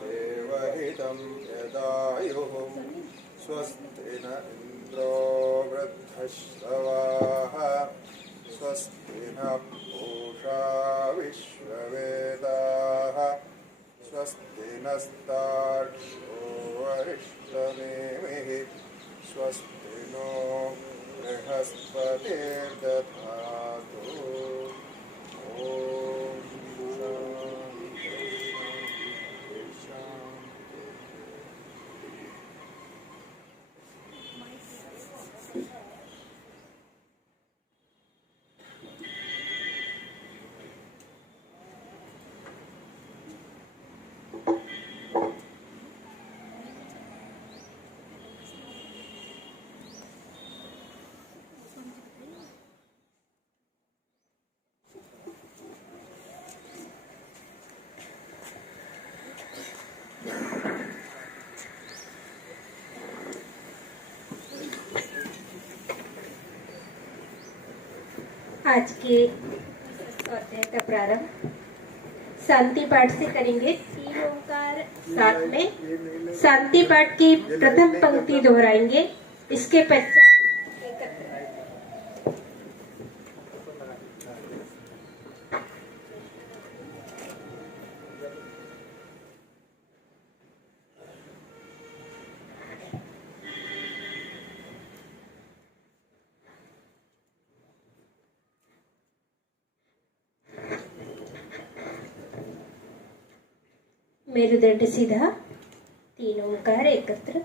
देवहितं यदायुः स्वस्ति न इन्द्रो वृद्धश्रवाः स्वस्ति न पूषा विश्ववेदाः स्वस्ति नस्तार्क्ष्यो वरिष्ठनेमिः स्वस्ति नो बृहस्पतिर्दधातु। ॐ आज के अध्याय का प्रारंभ शांति पाठ से करेंगे। 3 ओंकार साथ में शांति पाठ की प्रथम पंक्ति दोहराएंगे। इसके पश्चात मेरुदंड सीधा, 3 ओंकार एकत्र।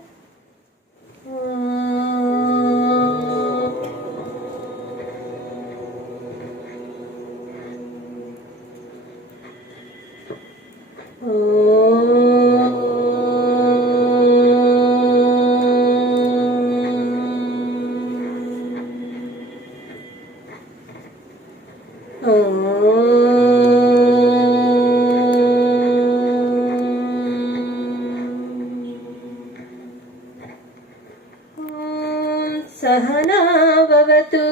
सहना भवतु,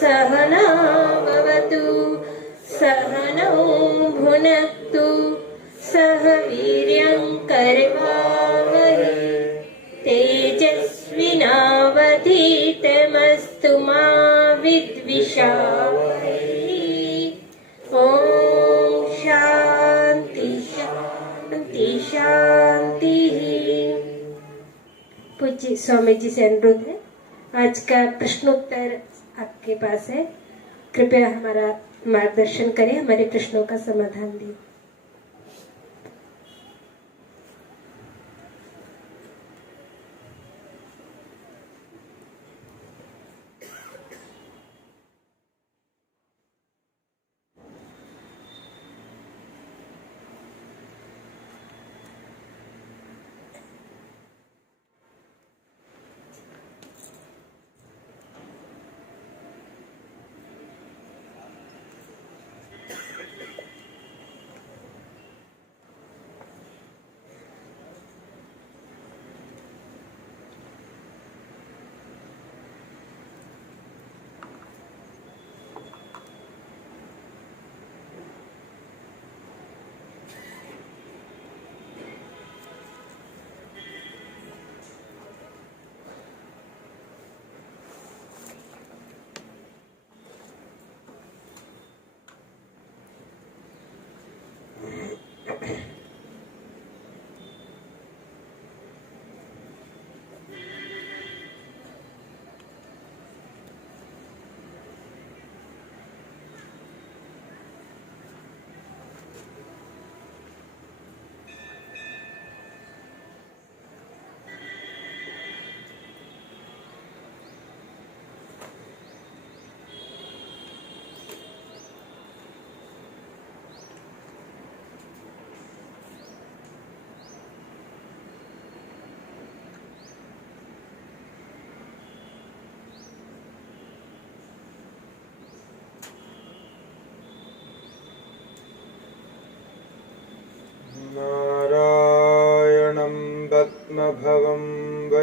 सहना भवतु, सहनौ भुनक्तु, सह वीर्यं करवावहै, तेजस्विनावधीतमस्तु मा विद्विषावहै। ॐ शांति शांति शांति। पूज्य स्वामी जी से अनुरोध है, आज का प्रश्नोत्तर आपके पास है, कृपया हमारा मार्गदर्शन करें, हमारे प्रश्नों का समाधान दें।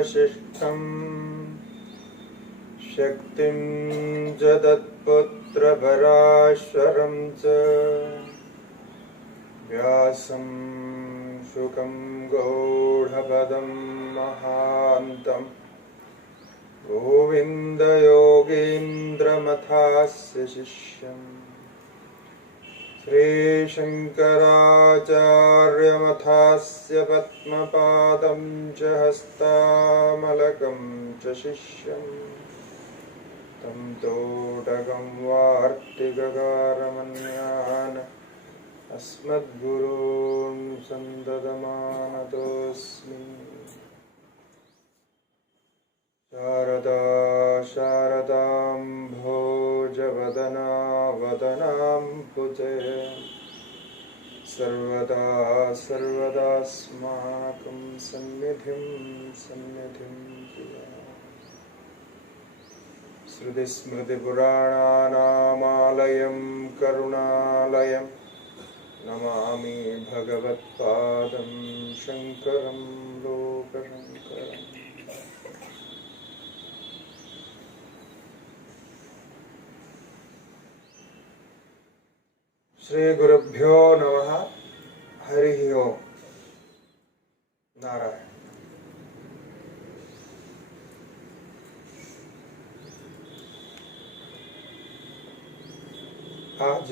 वसिष्ठम् शक्तिं जदत्पुत्रपराशरं च व्यासं शुकं गौडपदं महान्तं गोविन्दयोगीन्द्रमथास्य शिष्यम् श्रीशङ्कराचार्यमथास्य पद्मपादं च हस्तामलकं च शिष्यम् तं तोटकं वार्तिककारमन्यान् अस्मद्गुरून् सन्ददमानतोऽस्मि। शारदा शारदाम्भोजवदना वदनाम्बुजे सर्वदा सर्वदास्माकं सन्निधिं सन्निधिं श्रुतिस्मृतिपुराणानामालयं करुणालयं नमामि भगवत्पादं शङ्करं लोकशङ्करम्। श्री गुरुभ्यो नमः। हरि ओम। नारायण। आज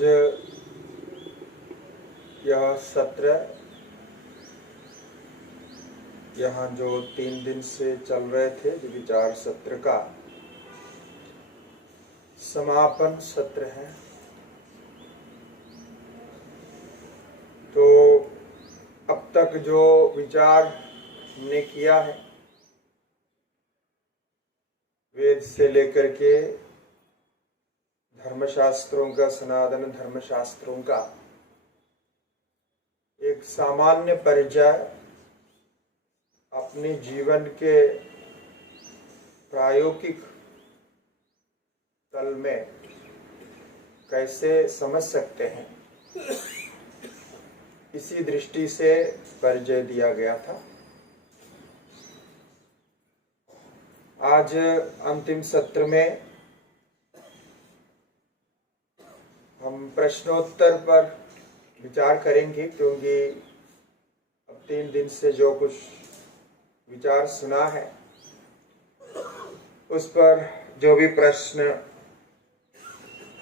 यह सत्र यहाँ जो 3 दिन से चल रहे थे विचार सत्र का समापन सत्र है। तो अब तक जो विचार हमने किया है वेद से लेकर के धर्मशास्त्रों का, सनातन धर्मशास्त्रों का एक सामान्य परिचय अपने जीवन के प्रायोगिक तल में कैसे समझ सकते हैं, इसी दृष्टि से परिचय दिया गया था। आज अंतिम सत्र में हम प्रश्नोत्तर पर विचार करेंगे, क्योंकि अब 3 दिन से जो कुछ विचार सुना है उस पर जो भी प्रश्न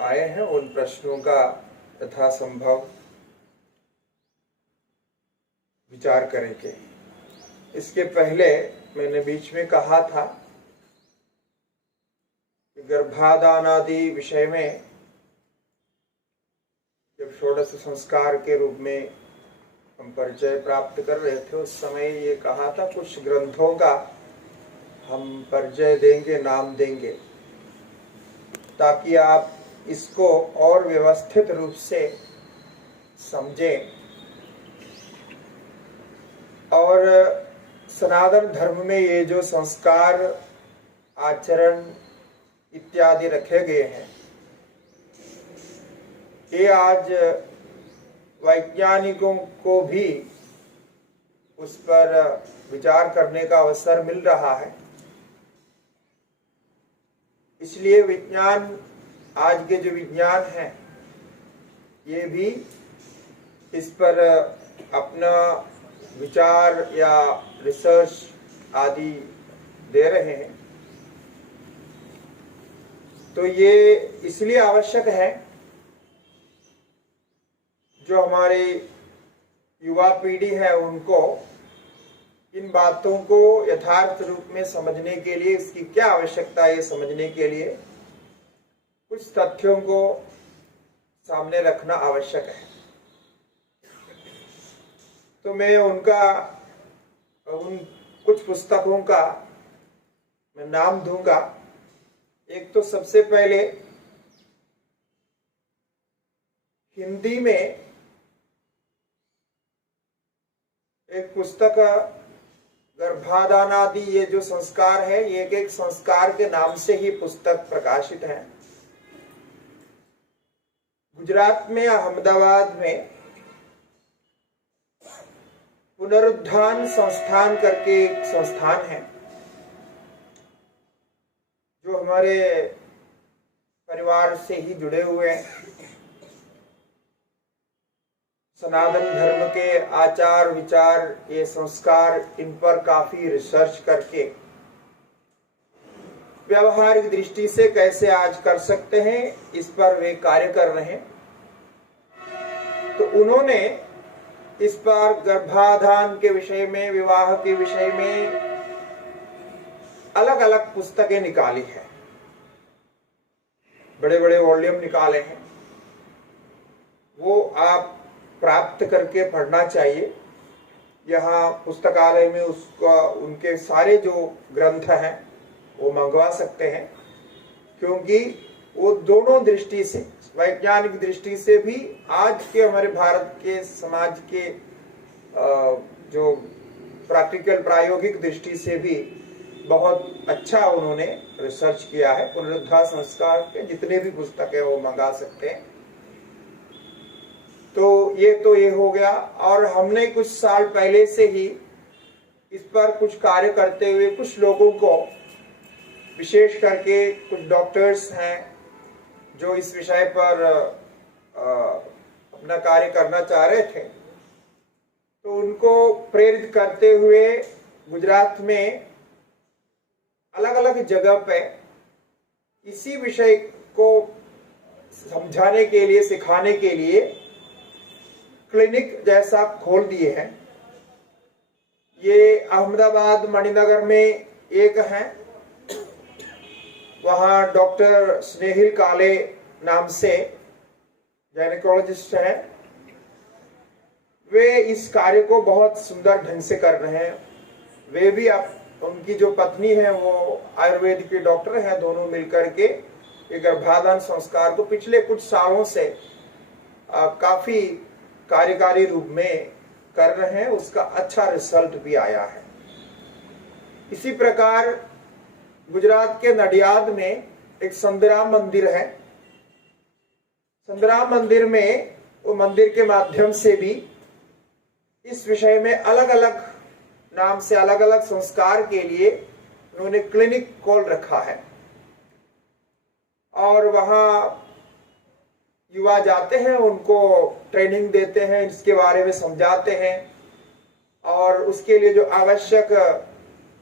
आए हैं उन प्रश्नों का यथासंभव विचार करेंगे। इसके पहले मैंने बीच में कहा था कि गर्भाधान आदि विषय में जब षोडश संस्कार के रूप में हम परिचय प्राप्त कर रहे थे उस समय ये कहा था कुछ ग्रंथों का हम परिचय देंगे, नाम देंगे, ताकि आप इसको और व्यवस्थित रूप से समझें और सनातन धर्म में ये जो संस्कार, आचरण इत्यादि रखे गए हैं ये आज वैज्ञानिकों को भी उस पर विचार करने का अवसर मिल रहा है। इसलिए विज्ञान, आज के जो विज्ञान है ये भी इस पर अपना विचार या रिसर्च आदि दे रहे हैं। तो ये इसलिए आवश्यक है जो हमारी युवा पीढ़ी है उनको इन बातों को यथार्थ रूप में समझने के लिए, इसकी क्या आवश्यकता है ये समझने के लिए कुछ तथ्यों को सामने रखना आवश्यक है। तो मैं उन कुछ पुस्तकों का मैं नाम दूंगा। एक तो सबसे पहले हिंदी में एक पुस्तक गर्भाधान आदि ये जो संस्कार है, ये एक संस्कार के नाम से ही पुस्तक प्रकाशित है। गुजरात में अहमदाबाद में पुनरुत्थान संस्थान करके एक संस्थान है, हमारे परिवार से ही जुड़े हुए हैं। सनातन धर्म के आचार विचार, ये संस्कार, इन पर काफी रिसर्च करके व्यवहारिक दृष्टि से कैसे आज कर सकते हैं, इस पर वे कार्य कर रहे हैं। तो उन्होंने इस पर गर्भाधान के विषय में, विवाह के विषय में अलग अलग पुस्तकें निकाली हैं, बड़े बड़े वॉल्यूम निकाले हैं। वो आप प्राप्त करके पढ़ना चाहिए। यहाँ पुस्तकालय में उसका, उनके सारे जो ग्रंथ हैं वो मंगवा सकते हैं, क्योंकि वो दोनों दृष्टि से, वैज्ञानिक दृष्टि से भी, आज के हमारे भारत के समाज के जो प्रैक्टिकल प्रायोगिक दृष्टि से भी बहुत अच्छा उन्होंने रिसर्च किया है। पुनरुद्धार संस्कार के जितने भी पुस्तक है वो मंगा सकते हैं। तो ये हो गया। और हमने कुछ साल पहले से ही इस पर कुछ कार्य करते हुए कुछ लोगों को, विशेष करके कुछ डॉक्टर्स हैं जो इस विषय पर अपना कार्य करना चाह रहे थे, तो उनको प्रेरित करते हुए गुजरात में अलग अलग जगह पे इसी विषय को समझाने के लिए, सिखाने के लिए क्लिनिक जैसा खोल दिए हैं। ये अहमदाबाद मणिनगर में एक है, वहाँ डॉक्टर स्नेहिल काले नाम से गायनेकोलॉजिस्ट हैं। वे इस कार्य को बहुत सुंदर ढंग से कर रहे हैं। वे भी, उनकी जो पत्नी है वो आयुर्वेद के डॉक्टर हैं। दोनों मिलकर के ये गर्भाधान संस्कार को पिछले कुछ सालों से काफी कार्यकारी रूप में कर रहे हैं। उसका अच्छा रिजल्ट भी आया है। इसी प्रकार गुजरात के नडियाद में एक संतराम मंदिर है। संतराम मंदिर में, वो मंदिर के माध्यम से भी इस विषय में अलग अलग नाम से, अलग अलग संस्कार के लिए उन्होंने क्लिनिक खोल रखा है। और वहाँ युवा जाते हैं, उनको ट्रेनिंग देते हैं, इसके बारे में समझाते हैं, और उसके लिए जो आवश्यक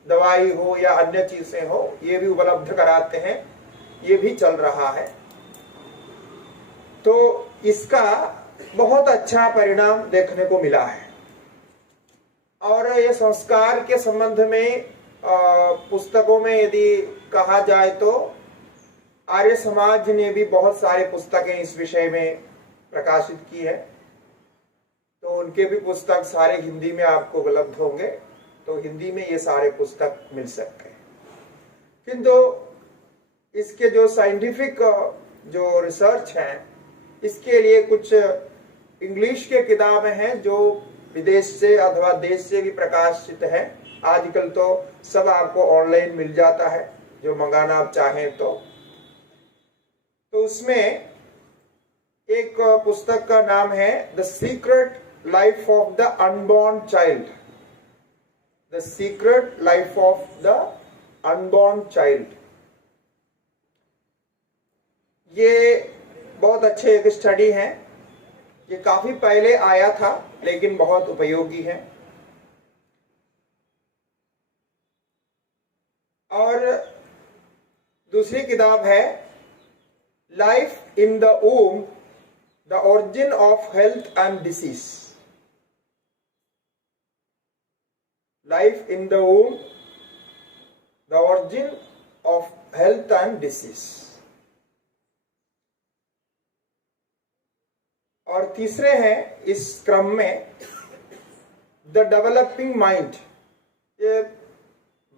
दवाई हो या अन्य चीजें हो, ये भी उपलब्ध कराते हैं। ये भी चल रहा है। तो इसका बहुत अच्छा परिणाम देखने को मिला है। और ये संस्कार के संबंध में पुस्तकों में यदि कहा जाए तो आर्य समाज ने भी बहुत सारे पुस्तकें इस विषय में प्रकाशित की है। तो उनके भी पुस्तक सारे हिंदी में आपको उपलब्ध होंगे, तो हिंदी में ये सारे पुस्तक मिल सकते हैं। किंतु इसके जो साइंटिफिक जो रिसर्च है, इसके लिए कुछ इंग्लिश के किताबें हैं जो विदेश से अथवा देश से भी प्रकाशित है। आजकल तो सब आपको ऑनलाइन मिल जाता है, जो मंगाना आप चाहें तो उसमें एक पुस्तक का नाम है the secret life of the unborn child. The secret life of the unborn child. ये बहुत अच्छे एक स्टडी है। ये काफी पहले आया था, लेकिन बहुत उपयोगी है। और दूसरी किताब है life in the वूम, the origin of health and disease. Life in the वूम, the origin of health and disease. और तीसरे हैं इस क्रम में द डेवलपिंग माइंड। ये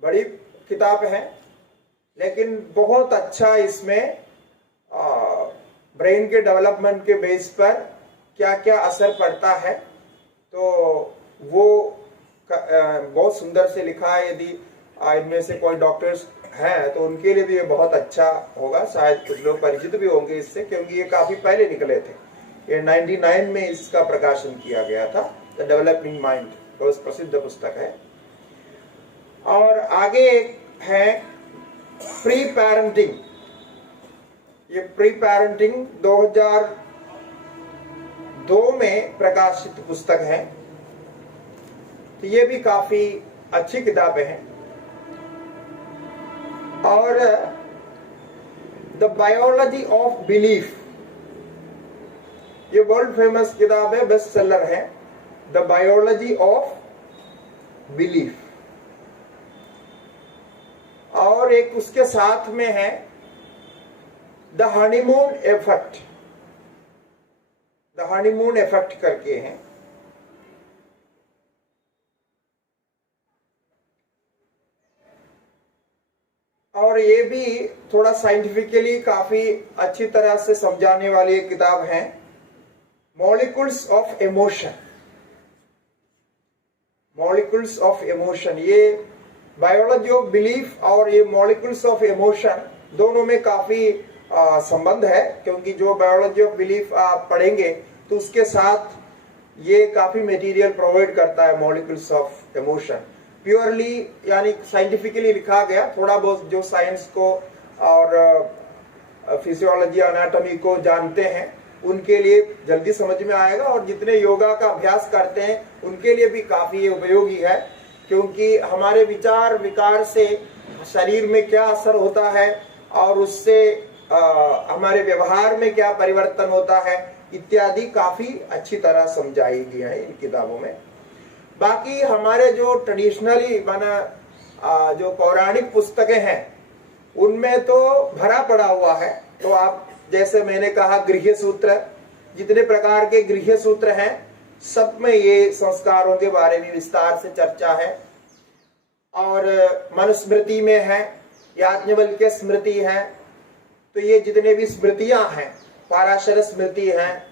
बड़ी किताब है, लेकिन बहुत अच्छा इसमें ब्रेन के डेवलपमेंट के बेस पर क्या क्या असर पड़ता है, तो वो बहुत सुंदर से लिखा है। यदि इनमें से कोई डॉक्टर्स हैं तो उनके लिए भी ये बहुत अच्छा होगा। शायद कुछ लोग परिचित भी होंगे इससे, क्योंकि ये काफी पहले निकले थे। ये 99 में इसका प्रकाशन किया गया था। द डेवलपिंग माइंड बहुत प्रसिद्ध पुस्तक है। और आगे है प्री पेरेंटिंग, ये प्री पेरेंटिंग 2002 में प्रकाशित पुस्तक है। तो ये भी काफी अच्छी किताबें हैं। और द बायोलॉजी ऑफ बिलीफ, ये वर्ल्ड फेमस किताब है, बेस्ट सेलर है, द बायोलॉजी ऑफ बिलीफ। और एक उसके साथ में है the honeymoon effect, the honeymoon effect करके हैं। और ये भी थोड़ा साइंटिफिकली काफी अच्छी तरह से समझाने वाली एक किताब है, molecules of emotion, molecules of emotion. ये बायोलॉजी ऑफ बिलीफ और ये मॉलिक्यूल्स ऑफ इमोशन दोनों में काफी संबंध है, क्योंकि जो बायोलॉजी ऑफ बिलीफ आप पढ़ेंगे तो उसके साथ ये काफी मटेरियल प्रोवाइड करता है, मॉलिक्यूल्स ऑफ इमोशन। प्योरली यानी साइंटिफिकली लिखा गया, थोड़ा बहुत जो साइंस को और फिजियोलॉजी एनाटॉमी को जानते हैं उनके लिए जल्दी समझ में आएगा, और जितने योगा का अभ्यास करते हैं उनके लिए भी काफी उपयोगी है, क्योंकि हमारे विचार विकार से शरीर में क्या असर होता है और उससे हमारे व्यवहार में क्या परिवर्तन होता है इत्यादि काफी अच्छी तरह समझाई गई है इन किताबों में। बाकी हमारे जो ट्रेडिशनली बना जो पौराणिक पुस्तकें हैं उनमें तो भरा पड़ा हुआ है। तो आप जैसे मैंने कहा गृह्य सूत्र, जितने प्रकार के गृह्य सूत्र हैं सब में ये संस्कारों के बारे में विस्तार से चर्चा है। और मनुस्मृति में है, याज्ञवल्क्य स्मृति है, तो ये जितने भी स्मृतियां हैं, पाराशर स्मृति है,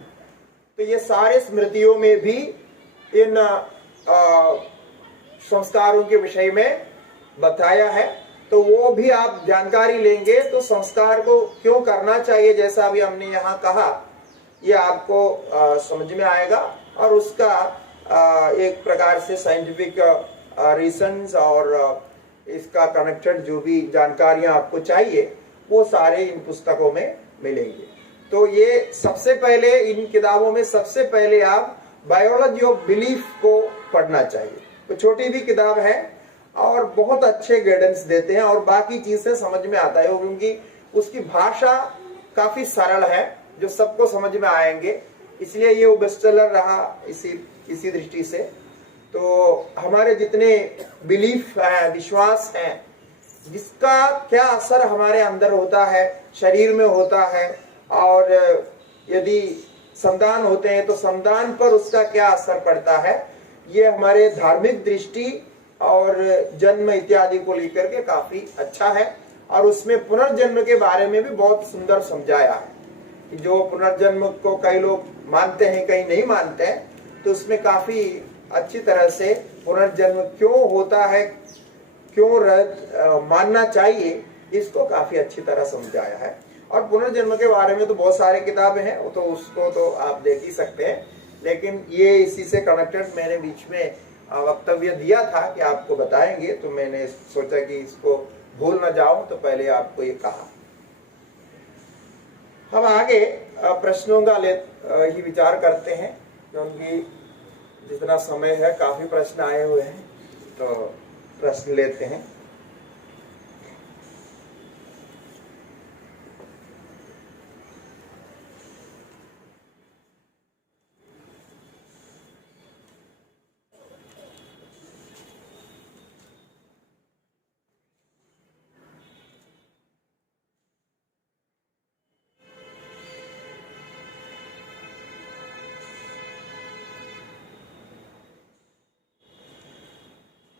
तो ये सारे स्मृतियों में भी इन संस्कारों के विषय में बताया है। तो वो भी आप जानकारी लेंगे तो संस्कार को क्यों करना चाहिए, जैसा अभी हमने यहाँ कहा, ये आपको समझ में आएगा। और उसका एक प्रकार से साइंटिफिक रीजंस और इसका कनेक्टेड जो भी जानकारियां आपको चाहिए वो सारे इन पुस्तकों में मिलेंगे। तो ये सबसे पहले इन किताबों में सबसे पहले आप बायोलॉजी ऑफ बिलीफ को पढ़ना चाहिए। तो छोटी भी किताब है और बहुत अच्छे गाइडेंस देते हैं और बाकी चीजें समझ में आता है, क्योंकि उसकी भाषा काफी सरल है जो सबको समझ में आएंगे, इसलिए ये वो बेस्टसेलर रहा इसी दृष्टि से। तो हमारे जितने बिलीफ है, विश्वास है, जिसका क्या असर हमारे अंदर होता है, शरीर में होता है, और यदि संतान होते हैं तो संतान पर उसका क्या असर पड़ता है, ये हमारे धार्मिक दृष्टि और जन्म इत्यादि को लेकर के काफी अच्छा है। और उसमें पुनर्जन्म के बारे में भी बहुत सुंदर समझाया है कि जो पुनर्जन्म को कई लोग मानते हैं, कई नहीं मानते हैं, तो उसमें काफी अच्छी तरह से पुनर्जन्म क्यों होता है, क्यों मानना चाहिए, इसको काफी अच्छी तरह समझाया है। और पुनर्जन्म के बारे में तो बहुत सारे किताबें हैं, तो उसको तो आप देख ही सकते हैं, लेकिन ये इसी से कनेक्टेड मैंने बीच में वक्तव्य दिया था कि आपको बताएंगे, तो मैंने सोचा कि इसको भूल न जाऊं, तो पहले आपको ये कहा। हम आगे प्रश्नों का ही विचार करते हैं, क्योंकि जितना समय है काफी प्रश्न आए हुए हैं, तो प्रश्न लेते हैं।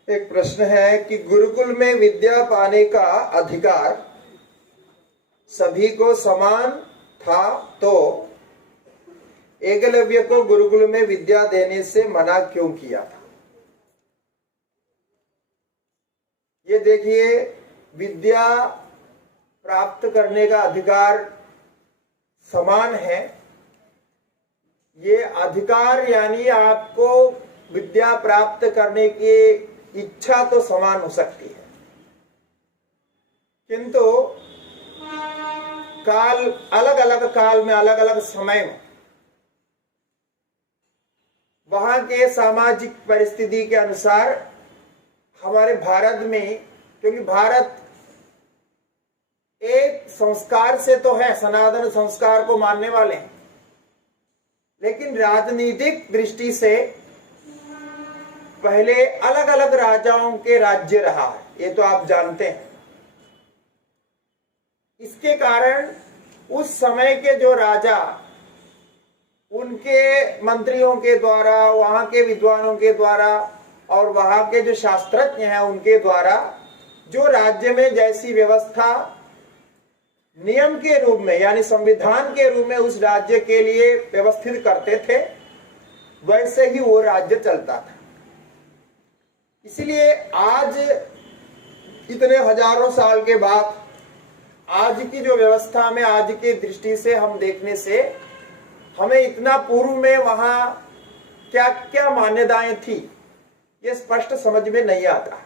एक प्रश्न है कि गुरुकुल में विद्या पाने का अधिकार सभी को समान था, तो एकलव्य को गुरुकुल में विद्या देने से मना क्यों किया था? ये देखिए, विद्या प्राप्त करने का अधिकार समान है। ये अधिकार यानी आपको विद्या प्राप्त करने की इच्छा तो समान हो सकती है, किंतु काल अलग अलग काल में अलग अलग समय में वहां के सामाजिक परिस्थिति के अनुसार हमारे भारत में, क्योंकि भारत एक संस्कार से तो है, सनातन संस्कार को मानने वाले हैं, लेकिन राजनीतिक दृष्टि से पहले अलग अलग राजाओं के राज्य रहा है, ये तो आप जानते हैं। इसके कारण उस समय के जो राजा, उनके मंत्रियों के द्वारा, वहां के विद्वानों के द्वारा और वहां के जो शास्त्रज्ञ हैं उनके द्वारा जो राज्य में जैसी व्यवस्था नियम के रूप में यानी संविधान के रूप में उस राज्य के लिए व्यवस्थित करते थे, वैसे ही वो राज्य चलता था। इसलिए आज इतने हजारों साल के बाद आज की जो व्यवस्था में, आज की दृष्टि से हम देखने से हमें इतना पूर्व में वहां क्या क्या मान्यताएं थी ये स्पष्ट समझ में नहीं आता।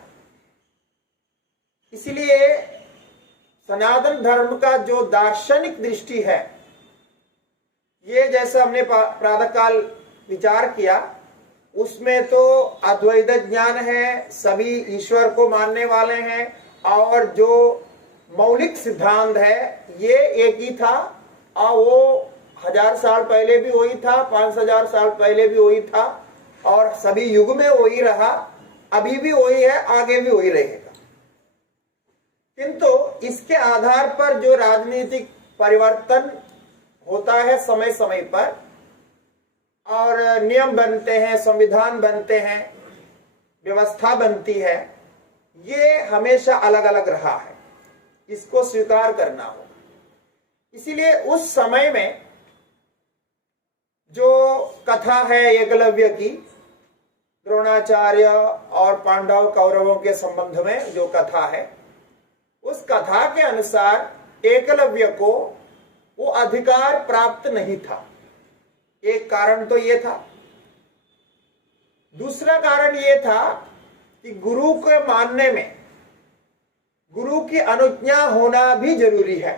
इसलिए सनातन धर्म का जो दार्शनिक दृष्टि है, ये जैसा हमने प्रातः काल विचार किया, उसमें तो अद्वैत ज्ञान है, सभी ईश्वर को मानने वाले हैं, और जो मौलिक सिद्धांत है ये एक ही था, और वो 1000 साल पहले भी वही था, 5000 साल पहले भी वही था, और सभी युग में वही रहा, अभी भी वही है, आगे भी वही रहेगा। किंतु इसके आधार पर जो राजनीतिक परिवर्तन होता है समय समय पर, और नियम बनते हैं, संविधान बनते हैं, व्यवस्था बनती है, ये हमेशा अलग अलग रहा है, इसको स्वीकार करना होगा। इसीलिए उस समय में जो कथा है एकलव्य की, द्रोणाचार्य और पांडव कौरवों के संबंध में जो कथा है, उस कथा के अनुसार एकलव्य को वो अधिकार प्राप्त नहीं था। एक कारण तो ये था। दूसरा कारण ये था कि गुरु के मानने में गुरु की अनुज्ञा होना भी जरूरी है।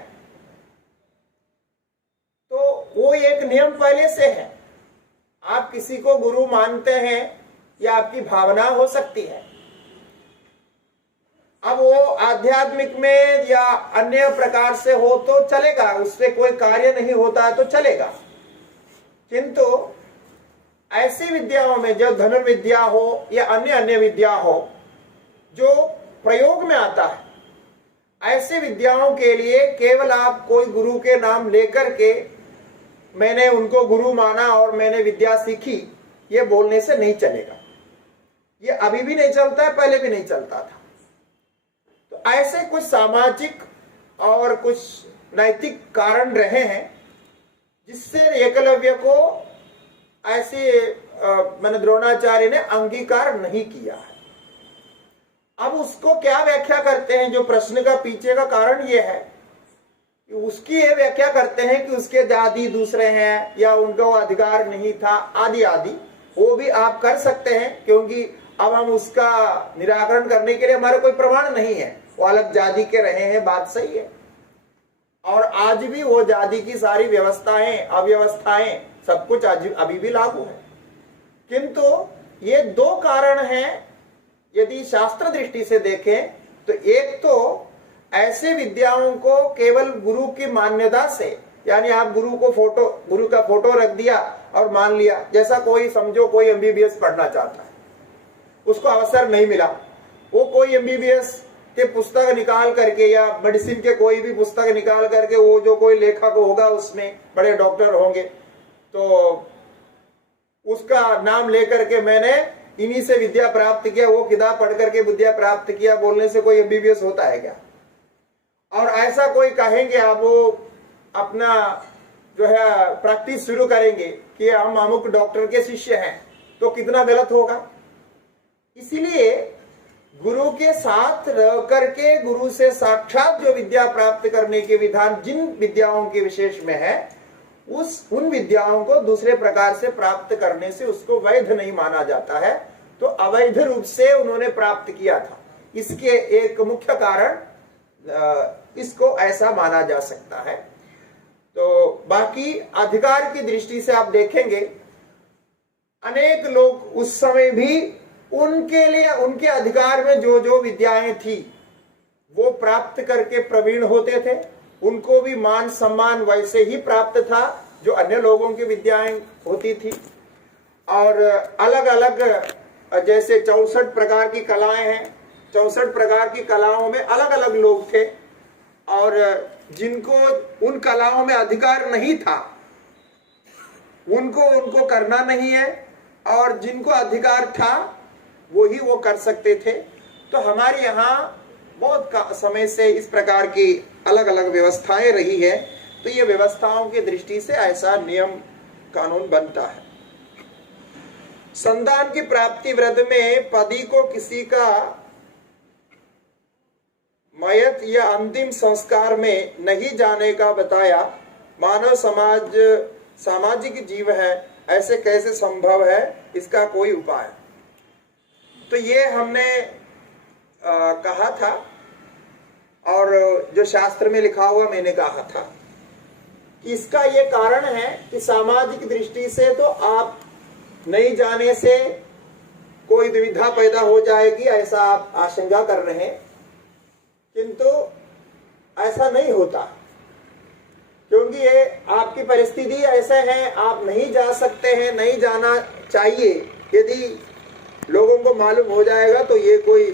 तो वो एक नियम पहले से है, आप किसी को गुरु मानते हैं या आपकी भावना हो सकती है। अब वो आध्यात्मिक में या अन्य प्रकार से हो तो चलेगा, उससे कोई कार्य नहीं होता है तो चलेगा। किंतु ऐसी विद्याओं में जो धनुर्विद्या हो या अन्य अन्य विद्या हो जो प्रयोग में आता है, ऐसी विद्याओं के लिए केवल आप कोई गुरु के नाम लेकर के मैंने उनको गुरु माना और मैंने विद्या सीखी, ये बोलने से नहीं चलेगा। ये अभी भी नहीं चलता है, पहले भी नहीं चलता था। तो ऐसे कुछ सामाजिक और कुछ नैतिक कारण रहे हैं जिससे एकलव्य को ऐसे मैंने द्रोणाचार्य ने अंगीकार नहीं किया है। अब उसको क्या व्याख्या करते हैं, जो प्रश्न का पीछे का कारण ये है कि उसकी ये व्याख्या करते हैं कि उसके जाति दूसरे हैं या उनका वो अधिकार नहीं था, आदि आदि। वो भी आप कर सकते हैं, क्योंकि अब हम उसका निराकरण करने के लिए हमारे कोई प्रमाण नहीं है, वो अलग जाति के रहे हैं, बात सही है। और आज भी वो जाति की सारी व्यवस्थाएं, अव्यवस्थाएं, सब कुछ आज अभी भी लागू है। किंतु ये दो कारण हैं यदि शास्त्र दृष्टि से देखें तो। एक तो ऐसे विद्याओं को केवल गुरु की मान्यता से, यानी आप गुरु का फोटो रख दिया और मान लिया, जैसा कोई समझो कोई एमबीबीएस पढ़ना चाहता है, उसको अवसर नहीं मिला, वो कोई एमबीबीएस के पुस्तक निकाल करके या मेडिसिन के कोई भी पुस्तक निकाल करके, वो जो कोई लेखक होगा उसमें बड़े डॉक्टर होंगे, तो उसका नाम लेकर के मैंने इन्हीं से विद्या प्राप्त किया, वो किताब पढ़ करके विद्या प्राप्त किया, बोलने से कोई एमबीबीएस होता है क्या? और ऐसा कोई कहेंगे आप, वो अपना जो है प्रैक्टिस शुरू करेंगे कि हम अमुक डॉक्टर के शिष्य हैं, तो कितना गलत होगा। इसीलिए गुरु के साथ रह करके गुरु से साक्षात जो विद्या प्राप्त करने के विधान जिन विद्याओं के विशेष में है, उन विद्याओं को दूसरे प्रकार से प्राप्त करने से उसको वैध नहीं माना जाता है, तो अवैध रूप से उन्होंने प्राप्त किया था। इसके एक मुख्य कारण इसको ऐसा माना जा सकता है। तो बाकी अधिकार की दृष्टि से आप देखेंगे अनेक लोग उस समय भी उनके लिए उनके अधिकार में जो जो विद्याएं थी वो प्राप्त करके प्रवीण होते थे। उनको भी मान सम्मान वैसे ही प्राप्त था जो अन्य लोगों की विद्याएं होती थी। और अलग अलग जैसे 64 प्रकार की कलाएं हैं, 64 प्रकार की कलाओं में अलग अलग लोग थे और जिनको उन कलाओं में अधिकार नहीं था उनको करना नहीं है, और जिनको अधिकार था वो ही वो कर सकते थे। तो हमारे यहाँ बहुत समय से इस प्रकार की अलग अलग व्यवस्थाएं रही है। तो ये व्यवस्थाओं की दृष्टि से ऐसा नियम कानून बनता है। संतान की प्राप्ति व्रत में पति को किसी का मयत या अंतिम संस्कार में नहीं जाने का बताया। मानव समाज सामाजिक जीव है, ऐसे कैसे संभव है, इसका कोई उपाय? तो ये हमने कहा था और जो शास्त्र में लिखा हुआ मैंने कहा था कि इसका ये कारण है कि सामाजिक दृष्टि से तो आप नहीं जाने से कोई दुविधा पैदा हो जाएगी, ऐसा आप आशंका कर रहे हैं, किंतु ऐसा नहीं होता क्योंकि ये आपकी परिस्थिति ऐसे है, आप नहीं जा सकते हैं, नहीं जाना चाहिए। यदि लोगों को मालूम हो जाएगा तो ये कोई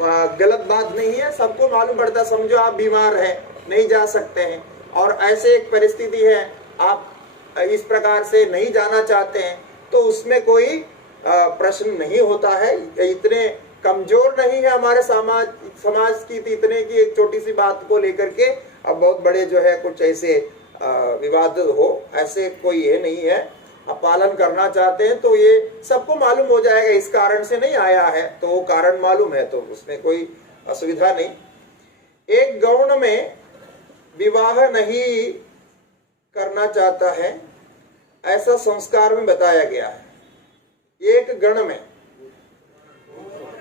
गलत बात नहीं है, सबको मालूम पड़ता। समझो आप बीमार हैं, नहीं जा सकते हैं और ऐसे एक परिस्थिति है, आप इस प्रकार से नहीं जाना चाहते हैं, तो उसमें कोई प्रश्न नहीं होता है। इतने कमजोर नहीं है हमारे समाज की इतने की एक छोटी सी बात को लेकर के अब बहुत बड़े जो है कुछ ऐसे विवाद हो, ऐसे कोई ये नहीं है। आप पालन करना चाहते हैं तो ये सबको मालूम हो जाएगा, इस कारण से नहीं आया है, तो वो कारण मालूम है तो उसमें कोई असुविधा नहीं। एक गौण में विवाह नहीं करना चाहता है, ऐसा संस्कार में बताया गया है। एक गण में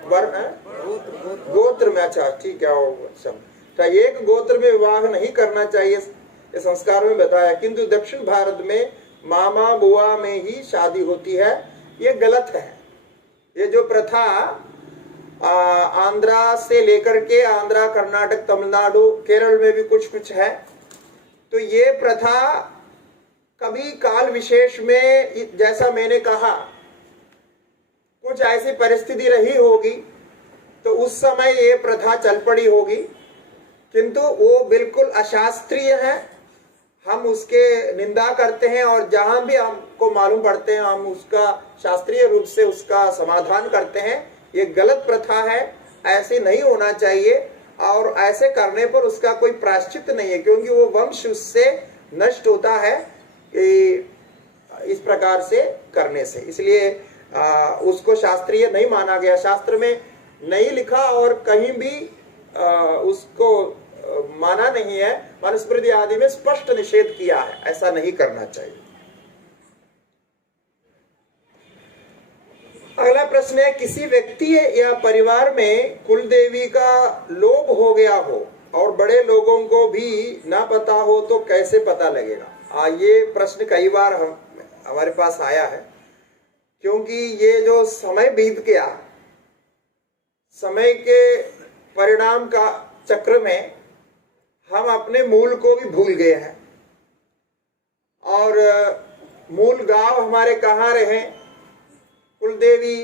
वर्ण गोत्र में, अच्छा ठीक है, अच्छा एक गोत्र में विवाह नहीं करना चाहिए, ये संस्कार में बताया। किंतु दक्षिण भारत में मामा बुआ में ही शादी होती है, ये गलत है। ये जो प्रथा आंध्रा से लेकर के आंध्रा, कर्नाटक, तमिलनाडु, केरल में भी कुछ कुछ है, तो ये प्रथा कभी काल विशेष में जैसा मैंने कहा कुछ ऐसी परिस्थिति रही होगी तो उस समय ये प्रथा चल पड़ी होगी, किंतु वो बिल्कुल अशास्त्रीय है। हम उसके निंदा करते हैं और जहां भी हमको मालूम पड़ते हैं हम उसका शास्त्रीय रूप से उसका समाधान करते हैं। ये गलत प्रथा है, ऐसे नहीं होना चाहिए और ऐसे करने पर उसका कोई प्रायश्चित नहीं है, क्योंकि वो वंश उससे नष्ट होता है इस प्रकार से करने से। इसलिए उसको शास्त्रीय नहीं माना गया, शास्त्र में नहीं लिखा और कहीं भी उसको माना नहीं है। मनुस्मृति आदि में स्पष्ट निषेध किया है, ऐसा नहीं करना चाहिए। अगला प्रश्न है, किसी व्यक्ति या परिवार में कुल देवी का लोप हो गया हो और बड़े लोगों को भी ना पता हो तो कैसे पता लगेगा? ये प्रश्न कई बार हमारे पास आया है, क्योंकि ये जो समय बीत गया, समय के परिणाम का चक्र में हम अपने मूल को भी भूल गए हैं और मूल गांव हमारे कहाँ रहे, कुल देवी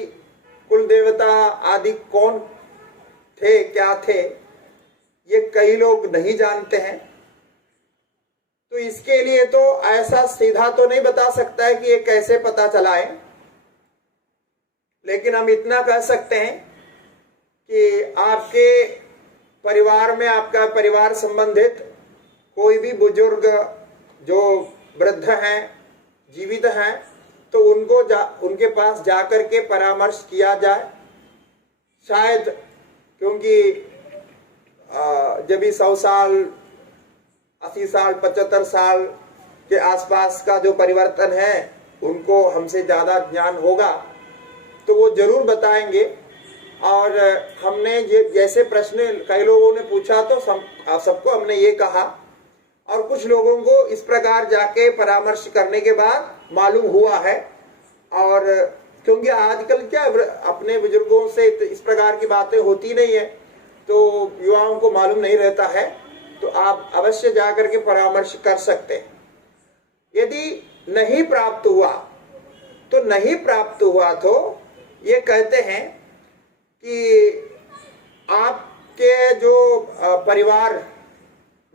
कुल देवता आदि कौन थे, क्या थे, ये कई लोग नहीं जानते हैं। तो इसके लिए तो ऐसा सीधा तो नहीं बता सकता है कि ये कैसे पता चलाए, लेकिन हम इतना कह सकते हैं कि आपके परिवार में आपका परिवार संबंधित कोई भी बुजुर्ग जो वृद्ध हैं, जीवित हैं, तो उनके पास जाकर के परामर्श किया जाए। शायद क्योंकि जब भी 100 साल, 80 साल, 75 साल के आसपास का जो परिवर्तन है उनको हमसे ज्यादा ज्ञान होगा, तो वो जरूर बताएंगे और हमने जैसे प्रश्न कई लोगों ने पूछा तो सबको हमने ये कहा, और कुछ लोगों को इस प्रकार जाके परामर्श करने के बाद मालूम हुआ है। और क्योंकि आजकल क्या अपने बुजुर्गों से इस प्रकार की बातें होती नहीं है, तो युवाओं को मालूम नहीं रहता है, तो आप अवश्य जाकर के परामर्श कर सकते हैं। यदि नहीं प्राप्त हुआ तो ये कहते हैं कि आपके जो परिवार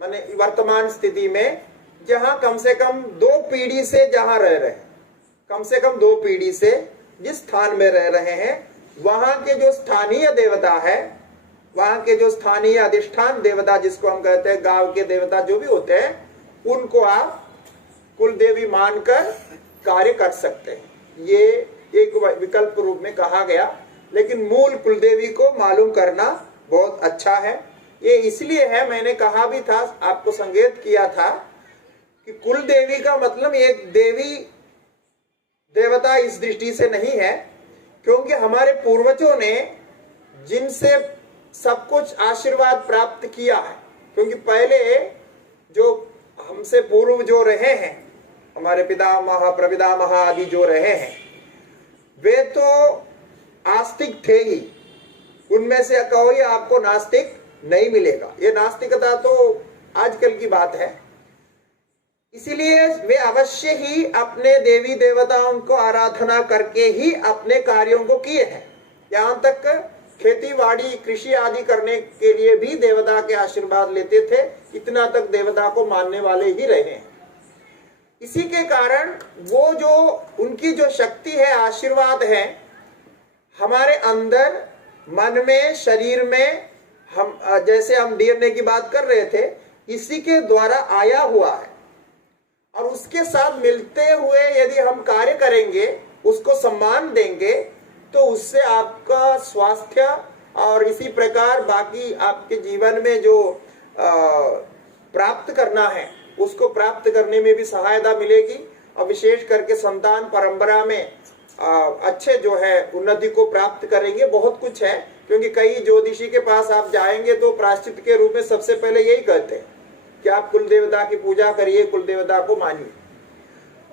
माने वर्तमान स्थिति में जहां कम से कम 2 पीढ़ी से जहां रह रहे हैं, कम से कम 2 पीढ़ी से जिस स्थान में रह रहे हैं, वहां के जो स्थानीय देवता है, वहां के जो स्थानीय अधिष्ठान देवता जिसको हम कहते हैं, गांव के देवता जो भी होते हैं, उनको आप कुल देवी मानकर कार्य कर सकते हैं। ये एक विकल्प रूप में कहा गया, लेकिन मूल कुलदेवी को मालूम करना बहुत अच्छा है। ये इसलिए है, मैंने कहा भी था, आपको संकेत किया था कि कुल देवी का मतलब एक देवी देवता इस दृष्टि से नहीं है, क्योंकि हमारे पूर्वजों ने जिनसे सब कुछ आशीर्वाद प्राप्त किया है, क्योंकि पहले जो हमसे पूर्व जो रहे हैं, हमारे पितामह प्रपितामह आदि जो रहे हैं, वे तो आस्तिक थे ही, उनमें से कोई आपको नास्तिक नहीं मिलेगा। ये नास्तिकता तो आजकल की बात है, इसीलिए वे अवश्य ही अपने देवी देवताओं को आराधना करके ही अपने कार्यों को किए हैं। यहाँ तक खेती बाड़ी कृषि आदि करने के लिए भी देवता के आशीर्वाद लेते थे, इतना तक देवता को मानने वाले ही रहे हैं। इसी के कारण वो जो उनकी जो शक्ति है, आशीर्वाद है, हमारे अंदर मन में शरीर में, हम जैसे हम डीएनए की बात कर रहे थे, इसी के द्वारा आया हुआ है। और उसके साथ मिलते हुए यदि हम कार्य करेंगे, उसको सम्मान देंगे, तो उससे आपका स्वास्थ्य और इसी प्रकार बाकी आपके जीवन में जो प्राप्त करना है उसको प्राप्त करने में भी सहायता मिलेगी। और विशेष करके संतान परंपरा में अच्छे जो है उन्नति को प्राप्त करेंगे। बहुत कुछ है, क्योंकि कई ज्योतिषी के पास आप जाएंगे तो प्रायश्चित के रूप में सबसे पहले यही कहते हैं कि आप कुल देवता की पूजा करिए, कुल देवता को मानिए।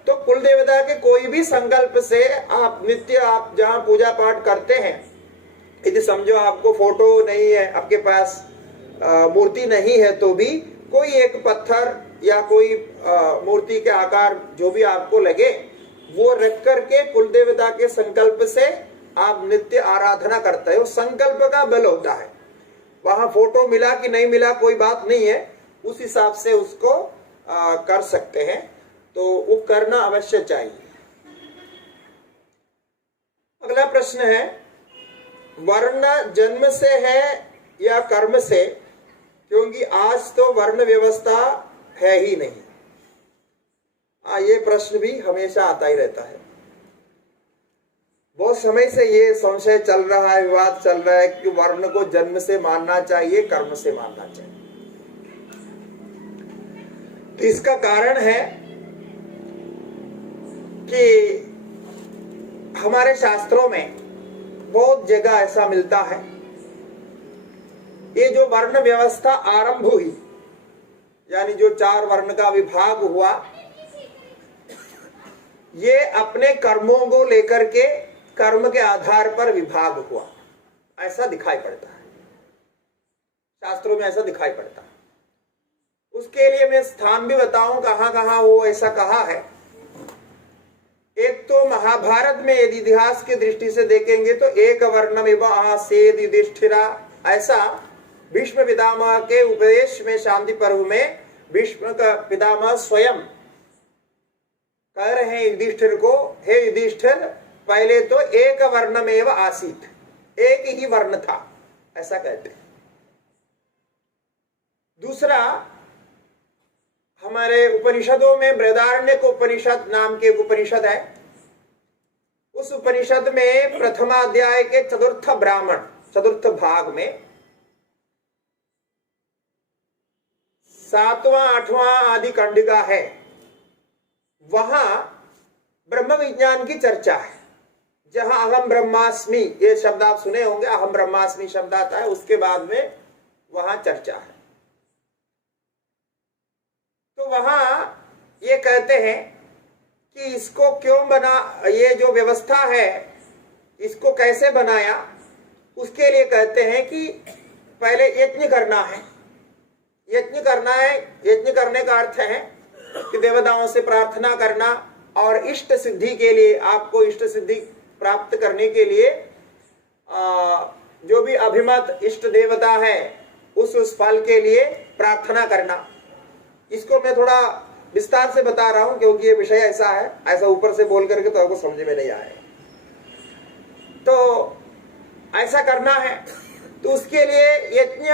तो कुल देवता के कोई भी संकल्प से आप नित्य आप जहाँ पूजा पाठ करते हैं, यदि समझो आपको फोटो नहीं है, आपके पास मूर्ति नहीं है, तो भी कोई एक पत्थर या कोई मूर्ति के आकार जो भी आपको लगे, वो रख करके कुल देवता के संकल्प से आप नित्य आराधना करते हो। संकल्प का बल होता है, वहां फोटो मिला कि नहीं मिला कोई बात नहीं है, उस हिसाब से उसको कर सकते हैं। तो वो करना अवश्य चाहिए। अगला प्रश्न है, वर्ण जन्म से है या कर्म से? क्योंकि आज तो वर्ण व्यवस्था है ही नहीं। ये प्रश्न भी हमेशा आता ही रहता है। बहुत समय से ये संशय चल रहा है, विवाद चल रहा है कि वर्ण को जन्म से मानना चाहिए, कर्म से मानना चाहिए। तो इसका कारण है कि हमारे शास्त्रों में बहुत जगह ऐसा मिलता है, ये जो वर्ण व्यवस्था आरंभ हुई, यानी जो 4 वर्ण का विभाग हुआ, ये अपने कर्मों को लेकर के कर्म के आधार पर विभाग हुआ, ऐसा दिखाई पड़ता है। शास्त्रों में ऐसा दिखाई पड़ता है। उसके लिए मैं स्थान भी बताऊं कहां कहां वो ऐसा कहा है। एक तो महाभारत में यदि इतिहास की दृष्टि से देखेंगे तो एक वर्णमिव आसेद युधिष्ठिरा, ऐसा भीष्म पितामह के उपदेश में शांति पर्व में भीष्म का पितामह स्वयं कह रहे हैं युधिष्ठिर को, हे युधिष्ठिर, पहले तो एक वर्णमेव आसीत, एक ही वर्ण था, ऐसा कहते हैं। दूसरा, हमारे उपनिषदों में बृहदारण्यक उपनिषद नाम के एक उपनिषद है। उस उपनिषद में प्रथमाध्याय के चतुर्थ ब्राह्मण, चतुर्थ भाग में 7वां 8वां आदि कंडिका है, वहां ब्रह्म विज्ञान की चर्चा है। जहां अहम ब्रह्मास्मि ये शब्द आप सुने होंगे, अहम ब्रह्मास्मि शब्द आता है, उसके बाद में वहां चर्चा है। तो वहां ये कहते हैं कि इसको क्यों बना, ये जो व्यवस्था है इसको कैसे बनाया, उसके लिए कहते हैं कि पहले यज्ञ करना है। यज्ञ करना है, यज्ञ करने का अर्थ है कि देवताओं से प्रार्थना करना और इष्ट सिद्धि के लिए, आपको इष्ट सिद्धि प्राप्त करने के लिए जो भी अभिमत इष्ट देवता है उस फल के लिए प्रार्थना करना। इसको मैं थोड़ा विस्तार से बता रहा हूं क्योंकि ये विषय ऐसा है, ऐसा ऊपर से बोल करके तो आपको समझ में नहीं आए। तो ऐसा करना है, तो उसके लिए यज्ञ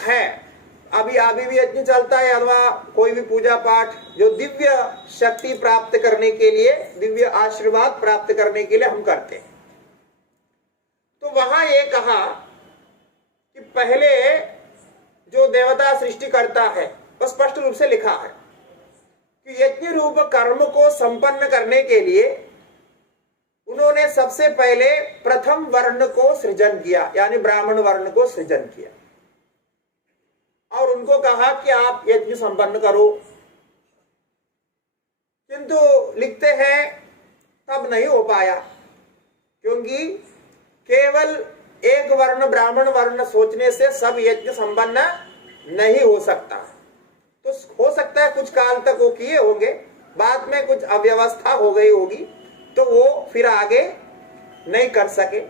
है। अभी भी यज्ञ चलता है, अथवा कोई भी पूजा पाठ जो दिव्य शक्ति प्राप्त करने के लिए, दिव्य आशीर्वाद प्राप्त करने के लिए हम करते हैं। तो वहां ये कहा कि पहले जो देवता सृष्टि करता है, वो स्पष्ट रूप से लिखा है कि यज्ञ रूप कर्म को संपन्न करने के लिए उन्होंने सबसे पहले प्रथम वर्ण को सृजन किया, यानी ब्राह्मण वर्ण को सृजन किया, और उनको कहा कि आप यज्ञ संपन्न करो। किंतु लिखते हैं तब नहीं हो पाया, क्योंकि केवल एक वर्ण ब्राह्मण वर्ण सोचने से सब यज्ञ संपन्न नहीं हो सकता। तो हो सकता है कुछ काल तक वो किए होंगे, बाद में कुछ अव्यवस्था हो गई होगी तो वो फिर आगे नहीं कर सके।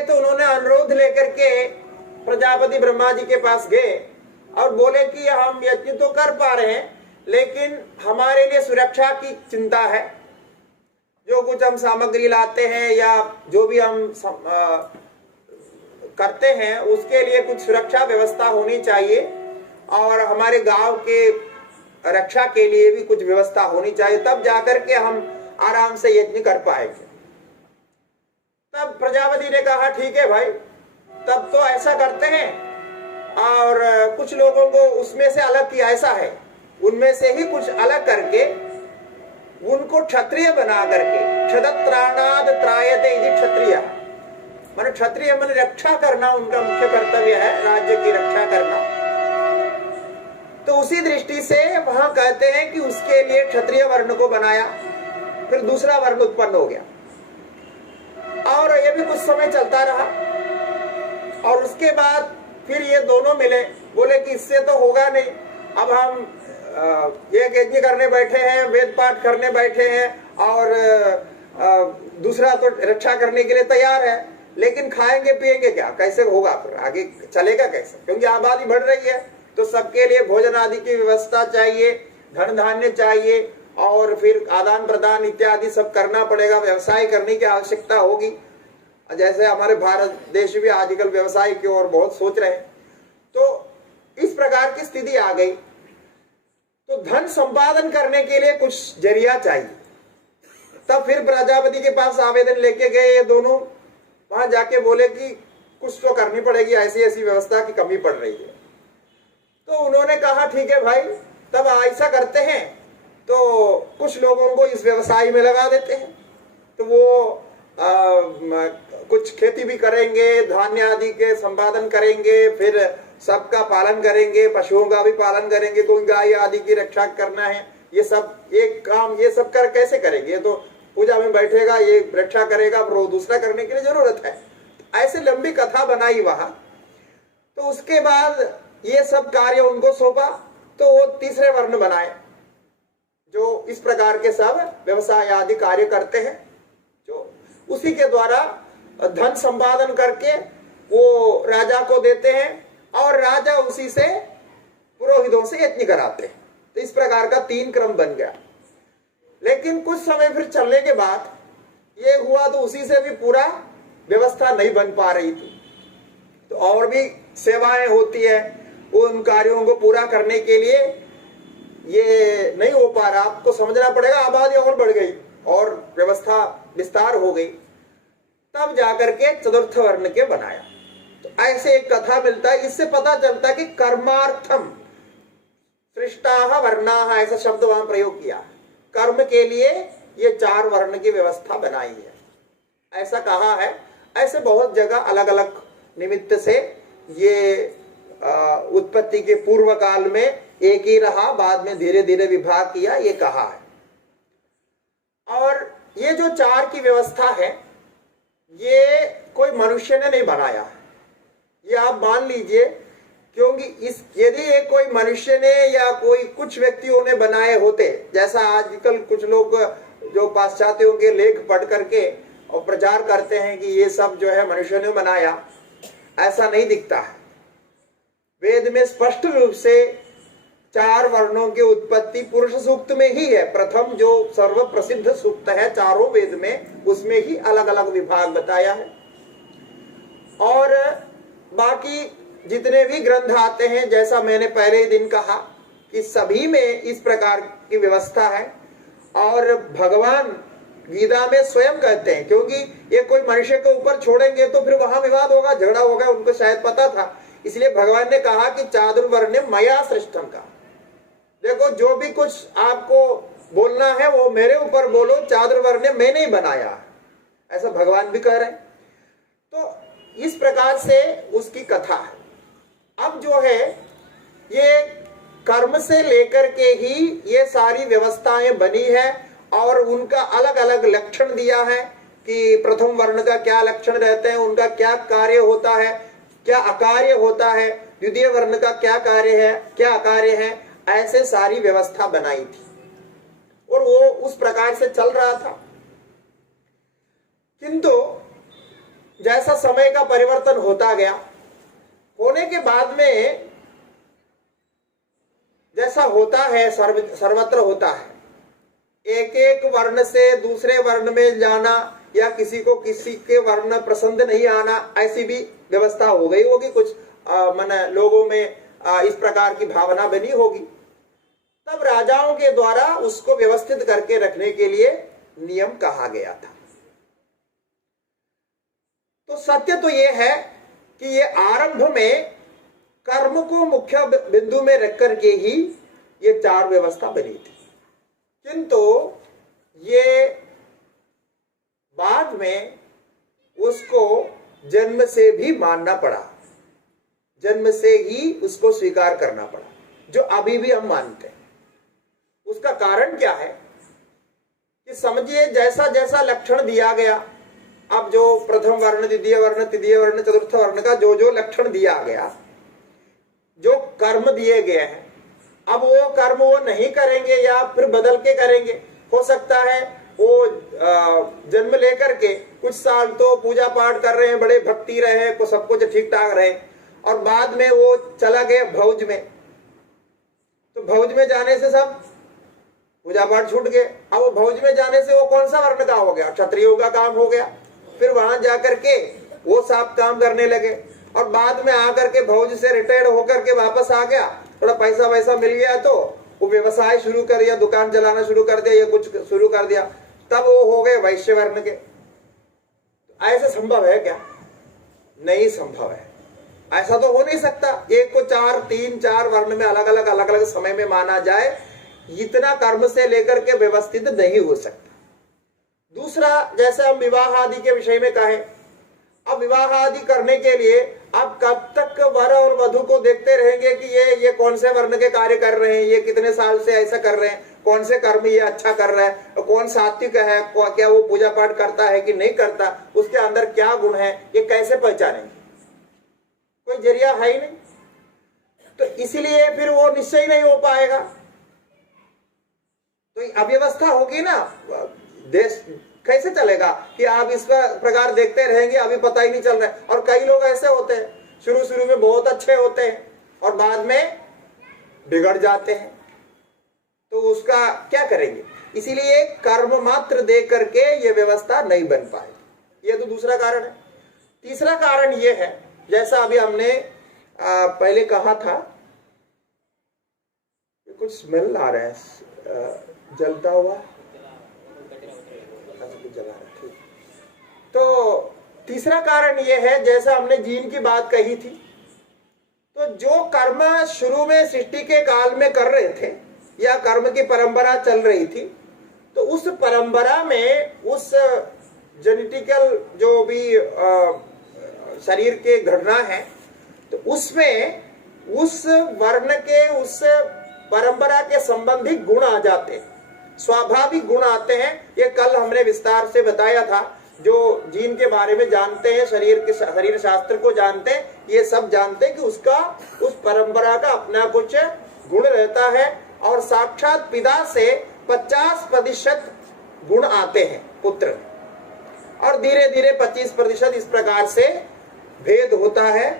तो उन्होंने अनुरोध लेकर के प्रजापति ब्रह्मा जी के पास गए और बोले कि हम यज्ञ तो कर पा रहे हैं, लेकिन हमारे लिए सुरक्षा की चिंता है। जो कुछ हम सामग्री लाते हैं या जो भी हम करते हैं उसके लिए कुछ सुरक्षा व्यवस्था होनी चाहिए, और हमारे गांव के रक्षा के लिए भी कुछ व्यवस्था होनी चाहिए, तब जाकर के हम आराम से यज्ञ कर पाएंगे। तब प्रजापति ने कहा ठीक है भाई, तब तो ऐसा करते हैं, और कुछ लोगों को उसमें से अलग किया। ऐसा है, उनमें से ही कुछ अलग करके उनको क्षत्रिय बना करके, क्षत्रत्राणाद त्रायते इति क्षत्रिय, माने क्षत्रिय माने रक्षा करना उनका मुख्य कर्तव्य है, राज्य की रक्षा करना। तो उसी दृष्टि से वहां कहते हैं कि उसके लिए क्षत्रिय वर्ण को बनाया, फिर दूसरा वर्ण उत्पन्न हो गया, और ये भी कुछ समय चलता रहा। और उसके बाद फिर ये दोनों मिले, बोले कि इससे तो होगा नहीं, अब हम एक यज्ञ करने बैठे हैं, वेद पाठ करने बैठे हैं, और दूसरा तो रक्षा करने के लिए तैयार है, लेकिन खाएंगे पिएंगे क्या, कैसे होगा, फिर आगे चलेगा कैसे, क्योंकि आबादी बढ़ रही है। तो सबके लिए भोजन आदि की व्यवस्था चाहिए, धन धान्य चाहिए, और फिर आदान प्रदान इत्यादि सब करना पड़ेगा, व्यवसाय करने की आवश्यकता होगी। जैसे हमारे भारत देश भी आजकल व्यवसाय की ओर बहुत सोच रहे हैं। तो इस प्रकार की स्थिति आ गई। तो धन संपादन करने के लिए कुछ जरिया चाहिए। तब फिर प्रजापति के पास आवेदन लेके गए ये दोनों, वहां जाके बोले कि कुछ तो करनी पड़ेगी, ऐसी ऐसी व्यवस्था की कमी पड़ रही है। तो उन्होंने कहा ठीक है भाई, तब ऐसा करते हैं, तो कुछ लोगों को इस व्यवसाय में लगा देते हैं। तो वो कुछ खेती भी करेंगे, धान्य आदि के संपादन करेंगे, फिर सबका पालन करेंगे, पशुओं का भी पालन करेंगे, कोई गाय आदि की रक्षा करना है, ये सब एक काम, ये सब कर कैसे करेंगे, ये तो पूजा में बैठेगा, ये रक्षा करेगा, फिर वो दूसरा करने के लिए जरूरत है। ऐसे लंबी कथा बनाई वहां। तो उसके बाद ये सब कार्य उनको सौंपा, तो वो तीसरे वर्ण बनाए जो इस प्रकार के सब व्यवसाय आदि कार्य करते हैं, जो उसी के द्वारा धन संपादन करके वो राजा को देते हैं, और राजा उसी से पुरोहितों से यज्ञ कराते हैं। तो इस प्रकार का 3 क्रम बन गया। लेकिन कुछ समय फिर चलने के बाद ये हुआ, तो उसी से भी पूरा व्यवस्था नहीं बन पा रही थी। तो और भी सेवाएं होती है, उन कार्यों को पूरा करने के लिए ये नहीं हो पा रहा। आपको समझना पड़ेगा, आबादी और बढ़ गई और व्यवस्था विस्तार हो गई, तब जाकर के चतुर्थ वर्ण के बनाया। तो ऐसे एक कथा मिलता है, इससे पता चलता है कि कर्मार्थम सृष्टाः वर्णाः, ऐसा शब्द वहां प्रयोग किया। कर्म के लिए ये 4 वर्ण की व्यवस्था बनाई है, ऐसा कहा है। ऐसे बहुत जगह अलग अलग निमित्त से ये उत्पत्ति के पूर्व काल में एक ही रहा, बाद में धीरे धीरे विभाग किया, ये कहा है। और ये जो 4 की व्यवस्था है ये कोई मनुष्य ने नहीं बनाया है, ये आप मान लीजिए, क्योंकि इस यदि ये कोई मनुष्य ने या कोई कुछ व्यक्तियों ने बनाए होते, जैसा आजकल कुछ लोग जो पाश्चात्यों के लेख पढ़ करके और प्रचार करते हैं कि ये सब जो है मनुष्य ने बनाया, ऐसा नहीं दिखता है। वेद में स्पष्ट रूप से 4 वर्णों की उत्पत्ति पुरुष सूक्त में ही है। प्रथम जो सर्व प्रसिद्ध सूक्त है चारों वेद में, उसमें ही अलग अलग विभाग बताया है। और बाकी जितने भी ग्रंथ आते हैं, जैसा मैंने पहले ही दिन कहा कि सभी में इस प्रकार की व्यवस्था है। और भगवान गीता में स्वयं कहते हैं, क्योंकि ये कोई मनुष्य के ऊपर छोड़ेंगे तो फिर वहां विवाद होगा, झगड़ा होगा, उनको शायद पता था, इसलिए भगवान ने कहा कि चातुर्वर्ण्यम मया सृष्टम का। देखो जो भी कुछ आपको बोलना है वो मेरे ऊपर बोलो, चातुर्वर्ण्यम मैंने ही बनाया, ऐसा भगवान भी कह रहे हैं। तो इस प्रकार से उसकी कथा है। अब जो है ये कर्म से लेकर के ही ये सारी व्यवस्थाएं बनी है और उनका अलग अलग लक्षण दिया है कि प्रथम वर्ण का क्या लक्षण रहते हैं, उनका क्या कार्य होता है, क्या अकार्य होता है, द्वितीय वर्ण का क्या कार्य है, क्या अकार्य है, ऐसे सारी व्यवस्था बनाई थी और वो उस प्रकार से चल रहा था। किंतु जैसा समय का परिवर्तन होता गया, होने के बाद में जैसा होता है सर्वत्र होता है, एक एक वर्ण से दूसरे वर्ण में जाना या किसी को किसी के वर्ण पसंद नहीं आना, ऐसी भी व्यवस्था हो गई होगी। कुछ माने लोगों में इस प्रकार की भावना बनी होगी। तब राजाओं के द्वारा उसको व्यवस्थित करके रखने के लिए नियम कहा गया था। तो सत्य तो यह है कि ये आरंभ में कर्म को मुख्य बिंदु में रख करके ही ये 4 व्यवस्था बनी थी, किंतु ये बाद में उसको जन्म से भी मानना पड़ा, जन्म से ही उसको स्वीकार करना पड़ा, जो अभी भी हम मानते हैं। उसका कारण क्या है कि समझिए जैसा जैसा लक्षण दिया गया, अब जो प्रथम वर्ण, द्वितीय वर्ण, तृतीय वर्ण, चतुर्थ वर्ण का जो जो लक्षण दिया गया, जो कर्म दिए गए हैं, अब वो कर्म वो नहीं करेंगे या फिर बदल के करेंगे। हो सकता है वो जन्म लेकर के कुछ साल तो पूजा पाठ कर रहे हैं, बड़े भक्ति रहे, को सब कुछ ठीक ठाक रहे, और बाद में वो चला गया भौज में, तो भौज में जाने से सब पूजा पाठ छूट गए। अब वो भौज में जाने से वो कौन सा वर्ण का हो गया? क्षत्रियों का काम हो गया। फिर वहां जाकर के वो सब काम करने लगे और बाद में आकर के भौज से रिटायर्ड होकर के वापस आ गया, थोड़ा पैसा वैसा मिल गया तो वो व्यवसाय शुरू कर दिया, दुकान चलाना शुरू कर दिया, या कुछ शुरू कर दिया, तब वो हो गए वैश्य वर्ण के। ऐसा संभव है क्या? नहीं संभव है, ऐसा तो हो नहीं सकता। एक को 3-4 वर्ण में अलग अलग समय में माना जाए, इतना कर्म से लेकर के व्यवस्थित नहीं हो सकता। दूसरा, जैसे हम विवाह आदि के विषय में कहें, अब विवाह आदि करने के लिए आप कब तक वर और वधु को देखते रहेंगे कि ये कौन से वर्ण के कार्य कर रहे हैं, ये कितने साल से ऐसा कर रहे हैं, कौन से कर्म ये अच्छा कर रहा है, कौन सात्विक है, क्या वो पूजा पाठ करता है कि नहीं करता, उसके अंदर क्या गुण है, ये कैसे पहचानेंगे? कोई जरिया है ही नहीं। तो इसलिए फिर वो निश्चय नहीं हो पाएगा। तो अव्यवस्था होगी ना, देश कैसे चलेगा कि आप इस प्रकार देखते रहेंगे, अभी पता ही नहीं चल रहा है। और कई लोग ऐसे होते हैं, शुरू में बहुत अच्छे होते हैं और बाद में बिगड़ जाते हैं, तो उसका क्या करेंगे? इसीलिए कर्म मात्र दे करके ये व्यवस्था नहीं बन पाएगी। ये तो दूसरा कारण है। तीसरा कारण ये है, जैसा अभी हमने पहले कहा था, कुछ स्मेल आ रहा है जलता हुआ, तो तीसरा कारण यह है, जैसा हमने जीन की बात कही थी, तो जो कर्म शुरू में सृष्टि के काल में कर रहे थे या कर्म की परंपरा चल रही थी, तो उस परंपरा में उस जेनेटिकल जो भी शरीर के घटना है, तो उसमें उस वर्ण के उस परंपरा के संबंधित गुण आ जाते हैं, स्वाभाविक गुण आते हैं। ये कल हमने विस्तार से बताया था। जो जीन के बारे में जानते हैं, शरीर शास्त्र को जानते हैं, ये सब जानते हैं कि उसका उस परंपरा का अपना कुछ गुण रहता है और साक्षात पिता से 50% गुण आते हैं पुत्र, और धीरे धीरे 25% इस प्रकार से भेद होता है।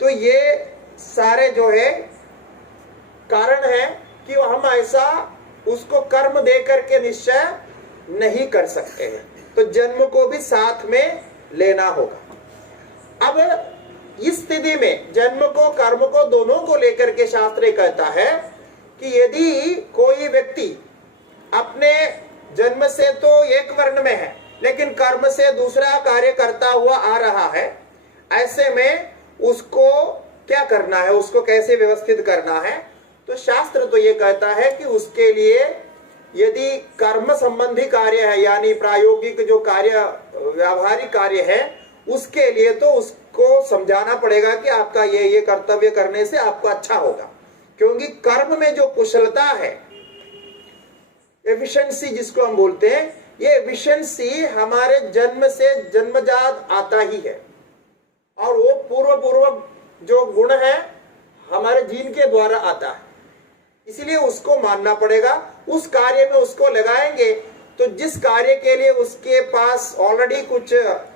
तो ये सारे जो है कारण है कि हम ऐसा उसको कर्म दे करके निश्चय नहीं कर सकते हैं, तो जन्म को भी साथ में लेना होगा। अब इस स्थिति में जन्म को कर्म को दोनों को लेकर के शास्त्र कहता है कि यदि कोई व्यक्ति अपने जन्म से तो एक वर्ण में है लेकिन कर्म से दूसरा कार्य करता हुआ आ रहा है, ऐसे में उसको क्या करना है, उसको कैसे व्यवस्थित करना है? तो शास्त्र तो ये कहता है कि उसके लिए यदि कर्म संबंधी कार्य है, यानी प्रायोगिक जो कार्य व्यावहारिक कार्य है, उसके लिए तो उसको समझाना पड़ेगा कि आपका ये कर्तव्य करने से आपको अच्छा होगा, क्योंकि कर्म में जो कुशलता है, एफिशिएंसी जिसको हम बोलते हैं, ये एफिशिएंसी हमारे जन्म से जन्मजात आता ही है, और वो पूर्व जो गुण है हमारे जीन के द्वारा आता है, इसलिए उसको मानना पड़ेगा। उस कार्य में उसको लगाएंगे तो जिस कार्य के लिए उसके पास ऑलरेडी कुछ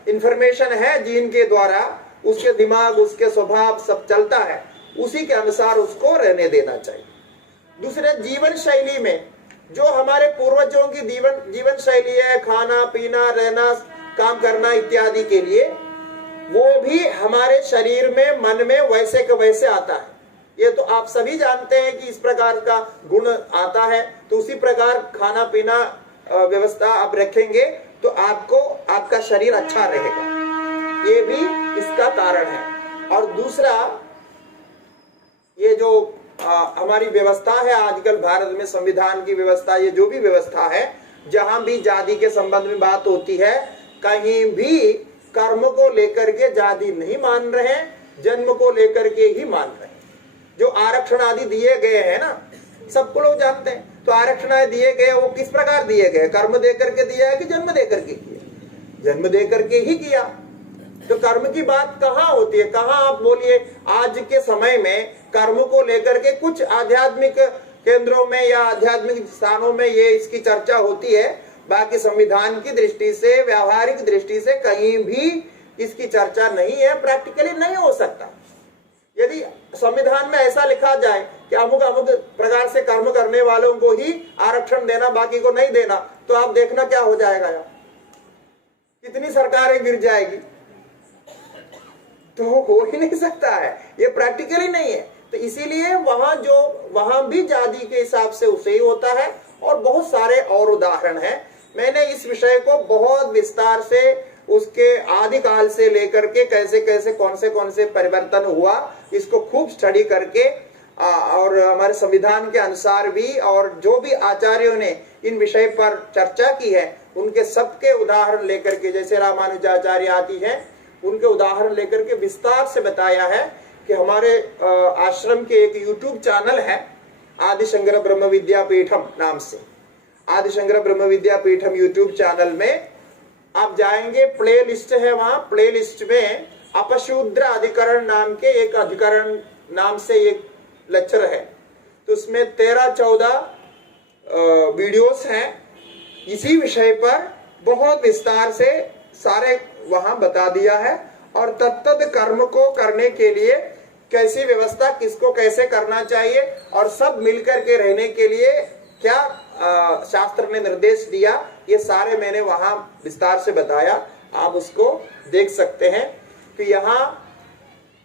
इंफॉर्मेशन है जीन के द्वारा, उसके दिमाग उसके स्वभाव सब चलता है, उसी के अनुसार उसको रहने देना चाहिए। दूसरे, जीवन शैली में जो हमारे पूर्वजों की जीवन शैली है, खाना पीना रहना काम करना इत्यादि के लिए, वो भी हमारे शरीर में मन में वैसे के वैसे आता है। ये तो आप सभी जानते हैं कि इस प्रकार का गुण आता है, तो उसी प्रकार खाना पीना व्यवस्था आप रखेंगे तो आपको आपका शरीर अच्छा रहेगा, ये भी इसका कारण है। और दूसरा, ये जो हमारी व्यवस्था है आजकल भारत में, संविधान की व्यवस्था, ये जो भी व्यवस्था है, जहां भी जाति के संबंध में बात होती है, कहीं भी कर्म को लेकर के जाति नहीं मान रहे, जन्म को लेकर के ही मान रहे। जो आरक्षण आदि दिए गए हैं ना, सबको लोग जानते हैं, तो आरक्षण आदि दिए गए वो किस प्रकार दिए गए? कर्म दे करके दिया है कि जन्म दे करके किया? जन्म दे करके ही किया। तो कर्म की बात कहाँ होती है? कहाँ आप बोलिए आज के समय में कर्म को लेकर के कुछ आध्यात्मिक केंद्रों में या आध्यात्मिक स्थानों में ये इसकी चर्चा होती है, बाकी संविधान की दृष्टि से, व्यावहारिक दृष्टि से कहीं भी इसकी चर्चा नहीं है, प्रैक्टिकली नहीं हो सकता। यदि संविधान में ऐसा लिखा जाए कि अमुक अमुक प्रकार से कर्म करने वालों को ही आरक्षण देना, बाकी को नहीं देना, तो आप देखना क्या हो जाएगा यार, कितनी सरकारें गिर जाएगी। तो हो ही नहीं सकता है, ये प्रैक्टिकली नहीं है। तो इसीलिए वहां भी जाति के हिसाब से उसे ही होता है, और बहुत सारे और उदाहरण हैं। मैंने इस विषय को बहुत विस्तार से उसके आदि काल से लेकर के कैसे कैसे कौन से परिवर्तन हुआ, इसको खूब स्टडी करके और हमारे संविधान के अनुसार भी, और जो भी आचार्यों ने इन विषय पर चर्चा की है उनके सबके उदाहरण लेकर के, जैसे रामानुजाचार्य आदि हैं, उनके उदाहरण लेकर के विस्तार से बताया है कि हमारे आश्रम के एक यूट्यूब चैनल है आदिशंकर ब्रह्म विद्यापीठम नाम से, आदिशंकर ब्रह्म विद्यापीठम यूट्यूब चैनल में आप जाएंगे, प्ले लिस्ट है, वहां प्ले लिस्ट में अपशूद्र अधिकरण नाम के एक अधिकरण नाम से एक लेक्चर है, तो उसमें 13-14 वीडियोस हैं इसी विषय पर, बहुत विस्तार से सारे वहां बता दिया है। और तत्त कर्म को करने के लिए कैसी व्यवस्था, किसको कैसे करना चाहिए, और सब मिलकर के रहने के लिए क्या शास्त्र ने निर्देश दिया, ये सारे मैंने वहां विस्तार से बताया, आप उसको देख सकते हैं। कि यहाँ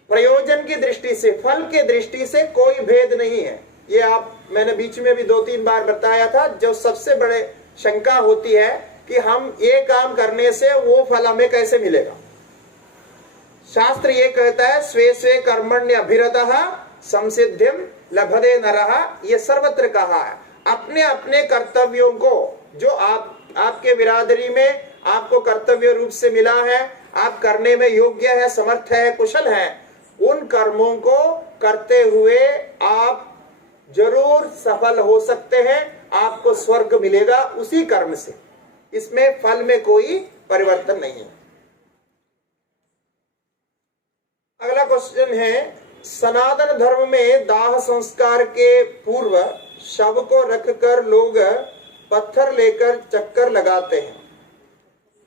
प्रयोजन की दृष्टि से, फल के दृष्टि से कोई भेद नहीं है। ये मैंने बीच में भी 2-3 बार बताया था। जो सबसे बड़े शंका होती है कि हम ये काम करने से वो फल हमें कैसे मिलेगा। शास्त्र ये कहता है स्वे स्वे कर्मण्य अभिरतः संसिद्धिम लभते नरः, ये सर्वत्र कहा है। अपने अपने कर्तव्यों को जो आपके बिरादरी में आपको कर्तव्य रूप से मिला है, आप करने में योग्य है, समर्थ है, कुशल है, उन कर्मों को करते हुए आप जरूर सफल हो सकते हैं। आपको स्वर्ग मिलेगा उसी कर्म से, इसमें फल में कोई परिवर्तन नहीं है। अगला क्वेश्चन है, सनातन धर्म में दाह संस्कार के पूर्व शव को रखकर लोग पत्थर लेकर चक्कर लगाते हैं,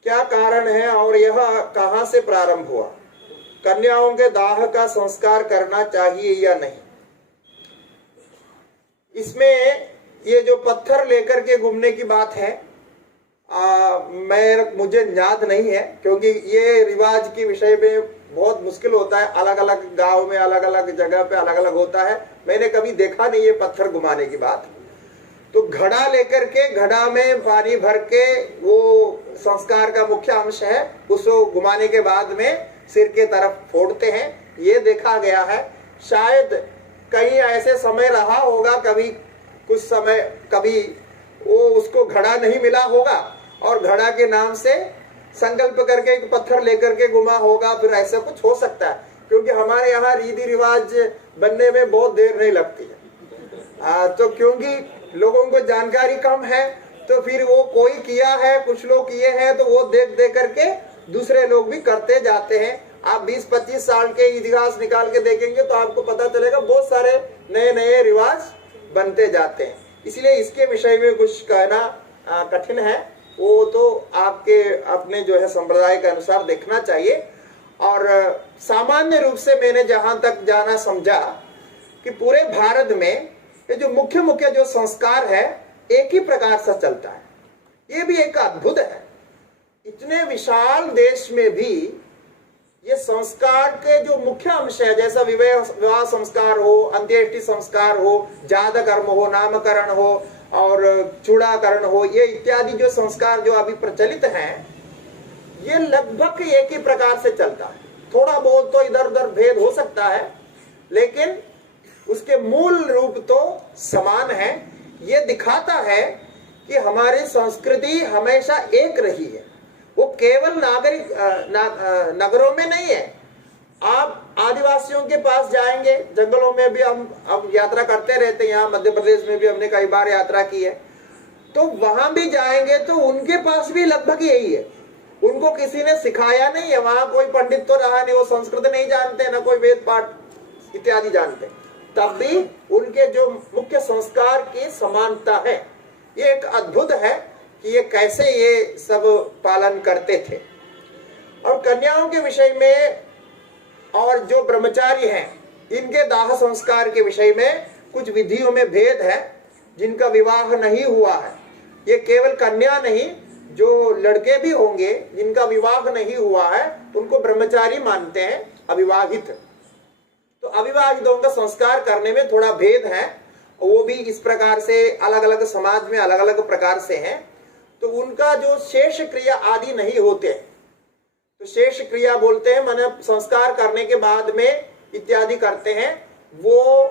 क्या कारण है और यह कहां से प्रारंभ हुआ? कन्याओं के दाह का संस्कार करना चाहिए या नहीं? इसमें ये जो पत्थर लेकर के घूमने की बात है, मुझे याद नहीं है, क्योंकि ये रिवाज के विषय में बहुत मुश्किल होता है। अलग अलग गांव में अलग अलग जगह पे अलग अलग होता है। मैंने कभी देखा नहीं है पत्थर घुमाने की बात। तो घड़ा लेकर के, घड़ा में पानी भर के, वो संस्कार का मुख्य अंश है, उसको घुमाने के बाद में सिर के तरफ फोड़ते हैं, ये देखा गया है। शायद कहीं ऐसे समय रहा होगा, कभी कुछ समय कभी वो उसको घड़ा नहीं मिला होगा और घड़ा के नाम से संकल्प करके एक पत्थर लेकर के घुमा होगा, फिर ऐसा कुछ हो सकता है। क्योंकि हमारे यहाँ रीति रिवाज बनने में बहुत देर नहीं लगती है। तो क्योंकि लोगों को जानकारी कम है, तो फिर वो कोई किया है, कुछ लोग किए हैं, तो वो देख देख करके दूसरे लोग भी करते जाते हैं। आप 20-25 साल के इतिहास निकाल के देखेंगे तो आपको पता चलेगा बहुत सारे नए नए रिवाज बनते जाते हैं। इसलिए इसके विषय में कुछ कहना कठिन है, वो तो आपके अपने जो है संप्रदाय के अनुसार देखना चाहिए। और सामान्य रूप से मैंने जहां तक जाना समझा कि पूरे भारत में ये जो मुख्य मुख्य जो संस्कार है एक ही प्रकार से चलता है। ये भी एक अद्भुत है, इतने विशाल देश में भी ये संस्कार के जो मुख्य अंश है, जैसा विवाह संस्कार हो, अंत्येष्टि संस्कार हो, जात कर्म हो, नामकरण हो और चूड़ाकरण हो, ये इत्यादि जो संस्कार जो अभी प्रचलित हैं, ये लगभग एक ही प्रकार से चलता है। थोड़ा बहुत तो इधर उधर भेद हो सकता है, लेकिन उसके मूल रूप तो समान है। ये दिखाता है कि हमारी संस्कृति हमेशा एक रही है, वो केवल नगरों में नहीं है। आप आदिवासियों के पास जाएंगे, जंगलों में भी हम यात्रा करते रहते हैं, यहाँ मध्य प्रदेश में भी हमने कई बार यात्रा की है, तो वहां भी जाएंगे तो उनके पास भी लगभग यही है। उनको किसी ने सिखाया नहीं है, वहां कोई पंडित तो रहा नहीं, वो संस्कृत नहीं जानते, ना कोई वेद पाठ इत्यादि जानते, तब भी उनके जो मुख्य संस्कार की समानता है। ये एक अद्भुत है कि ये कैसे ये सब पालन करते थे। और कन्याओं के विषय में और जो ब्रह्मचारी हैं, इनके दाह संस्कार के विषय में कुछ विधियों में भेद है। जिनका विवाह नहीं हुआ है, ये केवल कन्या नहीं, जो लड़के भी होंगे जिनका विवाह नहीं हुआ है, उनको ब्रह्मचारी मानते हैं, अविवाहित। तो अविवाहितों का संस्कार करने में थोड़ा भेद है, वो भी इस प्रकार से अलग अलग समाज में अलग अलग प्रकार से हैं। तो उनका जो शेष क्रिया आदि नहीं होते, तो शेष क्रिया बोलते हैं, माने संस्कार करने के बाद में इत्यादि करते हैं, वो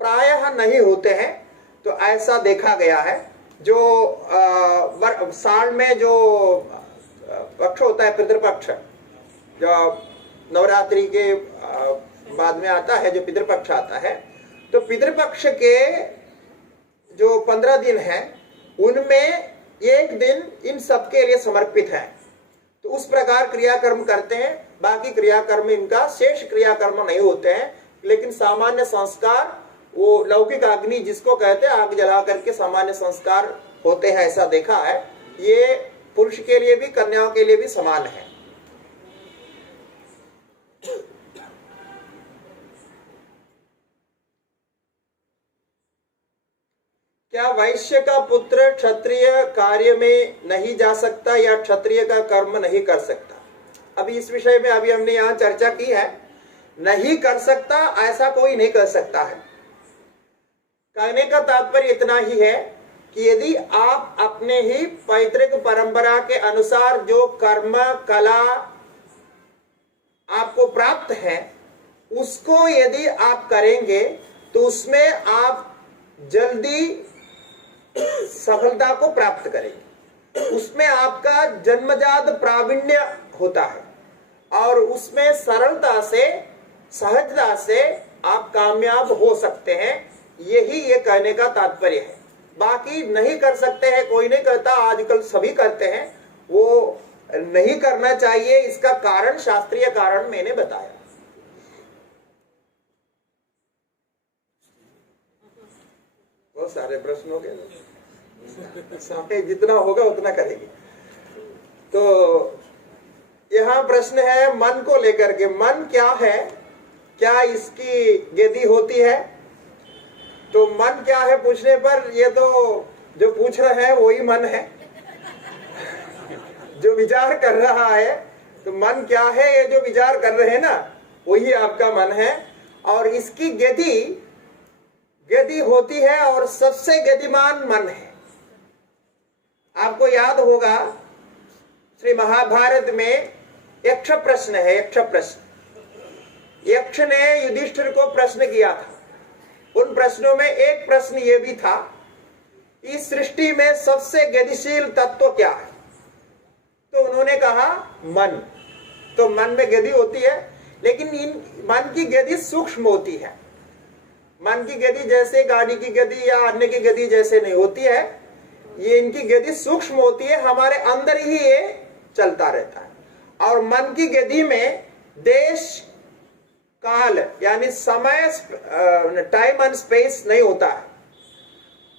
प्रायः नहीं होते हैं। तो ऐसा देखा गया है। जो साल में जो पक्ष होता है, पितृपक्ष, जो नवरात्रि के बाद में आता है, जो पितृपक्ष आता है, तो पितृपक्ष के जो 15 दिन है, उनमें एक दिन इन सबके लिए समर्पित है। तो उस प्रकार क्रियाकर्म करते हैं। बाकी क्रियाकर्म इनका शेष क्रियाकर्म नहीं होते हैं, लेकिन सामान्य संस्कार, वो लौकिक अग्नि जिसको कहते हैं, आग जला करके सामान्य संस्कार होते हैं, ऐसा देखा है। ये पुरुष के लिए भी कन्याओं के लिए भी समान है। क्या वैश्य का पुत्र क्षत्रिय कार्य में नहीं जा सकता या क्षत्रिय का कर्म नहीं कर सकता? अभी इस विषय में अभी हमने यहाँ चर्चा की है। नहीं कर सकता ऐसा कोई नहीं कर सकता है। कहने का तात्पर्य इतना ही है कि यदि आप अपने ही पैतृक परंपरा के अनुसार जो कर्म कला आपको प्राप्त है, उसको यदि आप करेंगे तो उसमें आप जल्दी सफलता को प्राप्त करेंगे। उसमें आपका जन्मजात प्रावीण्य होता है और उसमें सरलता से, सहजता से आप कामयाब हो सकते हैं। यही ये कहने का तात्पर्य है। बाकी नहीं कर सकते हैं, कोई नहीं करता, आजकल सभी करते हैं, वो नहीं करना चाहिए। इसका कारण, शास्त्रीय कारण मैंने बताया। बहुत सारे प्रश्न हो गए, जितना होगा उतना करेंगे। तो यहाँ प्रश्न है मन को लेकर के। मन क्या है, क्या इसकी गेदी होती है? तो मन क्या है पूछने पर ये तो जो पूछ रहे हैं वही मन है, जो विचार कर रहा है। तो मन क्या है, ये जो विचार कर रहे हैं ना, वही आपका मन है। और इसकी गेदी होती है और सबसे गतिमान मन है। आपको याद होगा श्री महाभारत में यक्ष प्रश्न है, यक्ष प्रश्न। यक्ष ने युधिष्ठिर को प्रश्न किया था। उन प्रश्नों में एक प्रश्न ये भी था, इस सृष्टि में सबसे गतिशील तत्व क्या है? तो उन्होंने कहा मन। तो मन में गति होती है, लेकिन इन मन की गति सूक्ष्म होती है। मन की गति जैसे गाड़ी की गति या अन्य की गति जैसे नहीं होती है, ये इनकी गति सूक्ष्म होती है, हमारे अंदर ही ये चलता रहता है। और मन की गति में देश काल यानी समय, टाइम एंड स्पेस नहीं होता है,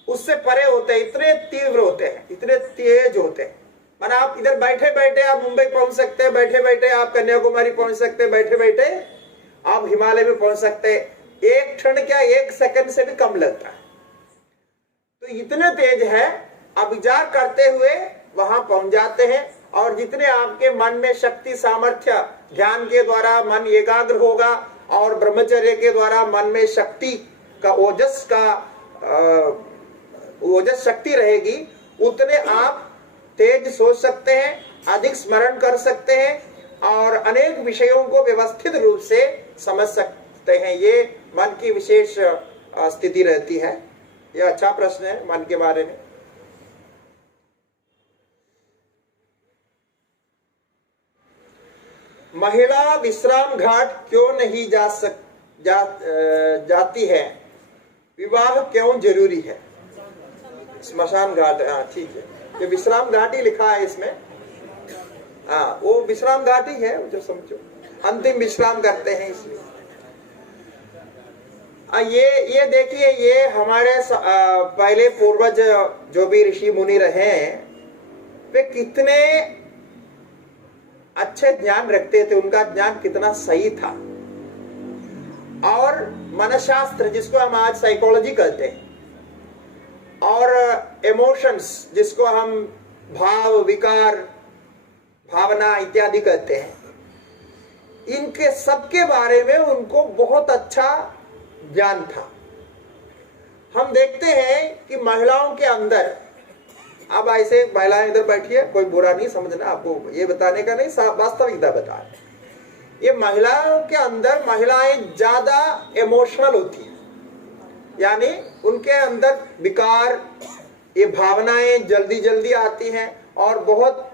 उससे परे होते हैं, इतने तीव्र होते हैं, इतने तेज होते हैं। माना आप इधर बैठे बैठे आप मुंबई पहुंच सकते हैं, बैठे बैठे आप कन्याकुमारी पहुंच सकते हैं, बैठे बैठे आप हिमालय में पहुंच सकते हैं। एक क्षण क्या, एक सेकंड से भी कम लगता है। तो इतने तेज है, आप विचार करते हुए वहां पहुंच जाते हैं। और जितने आपके मन में शक्ति, सामर्थ्य, ध्यान के द्वारा मन एकाग्र होगा और ब्रह्मचर्य के द्वारा मन में शक्ति का ओजस शक्ति रहेगी, उतने आप तेज सोच सकते हैं, अधिक स्मरण कर सकते हैं और अनेक विषयों को व्यवस्थित रूप से समझ सकते हैं। ये मन की विशेष स्थिति रहती है। यह अच्छा प्रश्न है मन के बारे में। महिला विश्राम घाट क्यों नहीं जाती है? विवाह क्यों जरूरी है? स्मशान घाट, हाँ ठीक है, ये विश्राम घाट ही लिखा है इसमें। हाँ, वो विश्राम घाट ही है, जो समझो अंतिम विश्राम करते हैं इसलिए। ये देखिए, ये हमारे पहले पूर्वज जो भी ऋषि मुनि रहे हैं, वे कितने अच्छे ज्ञान रखते थे, उनका ज्ञान कितना सही था। और मनशास्त्र जिसको हम आज साइकोलॉजी कहते हैं, और इमोशंस जिसको हम भाव, विकार, भावना इत्यादि कहते हैं, इनके सबके बारे में उनको बहुत अच्छा ज्ञान था। हम देखते हैं कि महिलाओं के अंदर, अब ऐसे महिलाएं इधर बैठी है, कोई बुरा नहीं समझना, आपको ये बताने का नहीं, वास्तविकता बता रहे। ये महिलाओं के अंदर, महिलाएं ज्यादा इमोशनल होती है, यानी उनके अंदर विकार, ये भावनाएं जल्दी जल्दी आती हैं और बहुत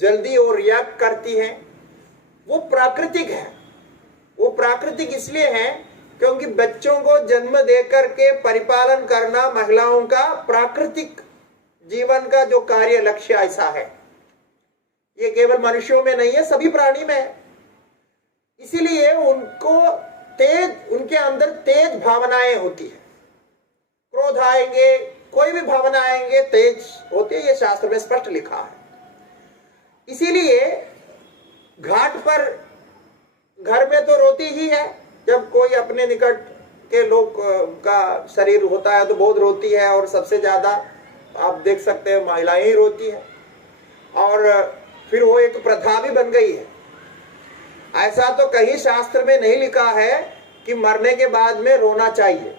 जल्दी वो रिएक्ट करती हैं। वो प्राकृतिक है। वो प्राकृतिक इसलिए है क्योंकि बच्चों को जन्म देकर के परिपालन करना महिलाओं का प्राकृतिक जीवन का जो कार्य लक्ष्य ऐसा है। ये केवल मनुष्यों में नहीं है, सभी प्राणी में है। इसीलिए उनके अंदर तेज भावनाएं होती है। क्रोध आएंगे, कोई भी भावना आएंगे, तेज होती है, ये शास्त्र में स्पष्ट लिखा है। इसीलिए घाट पर, घर में तो रोती ही है, जब कोई अपने निकट के लोग का शरीर होता है तो बहुत रोती है, और सबसे ज्यादा आप देख सकते हैं महिलाएं ही रोती है। और फिर वो एक प्रथा भी बन गई है। ऐसा तो कहीं शास्त्र में नहीं लिखा है कि मरने के बाद में रोना चाहिए,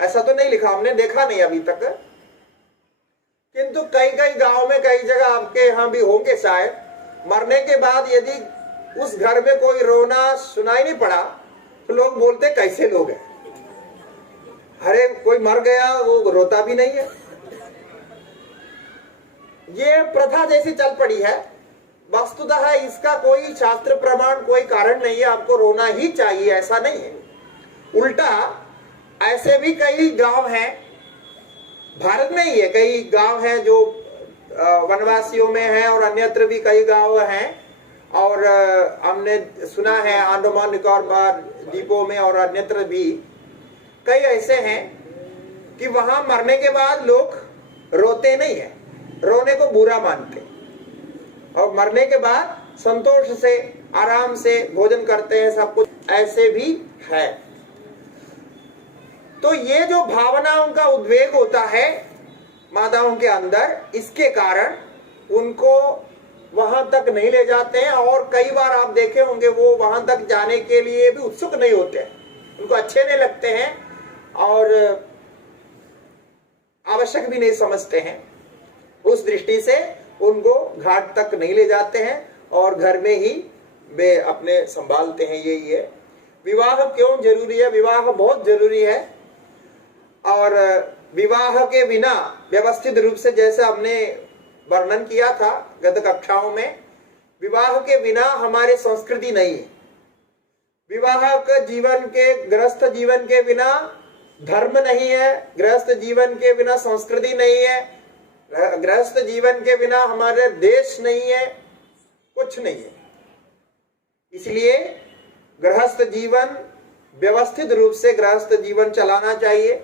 ऐसा तो नहीं लिखा, हमने देखा नहीं अभी तक। किंतु कई कई गांव में, कई जगह आपके यहाँ भी होंगे शायद, मरने के बाद यदि उस घर में कोई रोना सुनाई नहीं पड़ा तो लोग बोलते कैसे लोग हैं, अरे कोई मर गया वो रोता भी नहीं है। ये प्रथा जैसी चल पड़ी है। वस्तुतः इसका कोई शास्त्र प्रमाण, कोई कारण नहीं है। आपको रोना ही चाहिए ऐसा नहीं है। उल्टा ऐसे भी कई गांव हैं, भारत में ही है, कई गांव हैं जो वनवासियों में है और अन्यत्र भी कई गांव हैं। और हमने सुना है अंडमान निकोबार द्वीपों में और अन्यत्र भी कई ऐसे हैं कि वहां मरने के बाद लोग रोते नहीं है, रोने को बुरा मानते और मरने के बाद संतोष से आराम से भोजन करते हैं, सब कुछ ऐसे भी है। तो ये जो भावनाओं का उद्वेग होता है माताओं के अंदर, इसके कारण उनको वहां तक नहीं ले जाते हैं। और कई बार आप देखे होंगे वो वहां तक जाने के लिए भी उत्सुक नहीं होते हैं, उनको अच्छे नहीं लगते हैं और आवश्यक भी नहीं समझते हैं। उस दृष्टि से उनको घाट तक नहीं ले जाते हैं और घर में ही वे अपने संभालते हैं। यही है विवाह क्यों जरूरी है। विवाह बहुत जरूरी है और विवाह के बिना व्यवस्थित रूप से, जैसे हमने वर्णन किया था गत कक्षाओं में, विवाह के बिना हमारी संस्कृति नहीं है। विवाह के जीवन के, गृहस्थ जीवन के बिना धर्म नहीं है, गृहस्थ जीवन के बिना संस्कृति नहीं है, गृहस्थ जीवन के बिना हमारे देश नहीं है, कुछ नहीं है। इसलिए गृहस्थ जीवन, व्यवस्थित रूप से गृहस्थ जीवन चलाना चाहिए।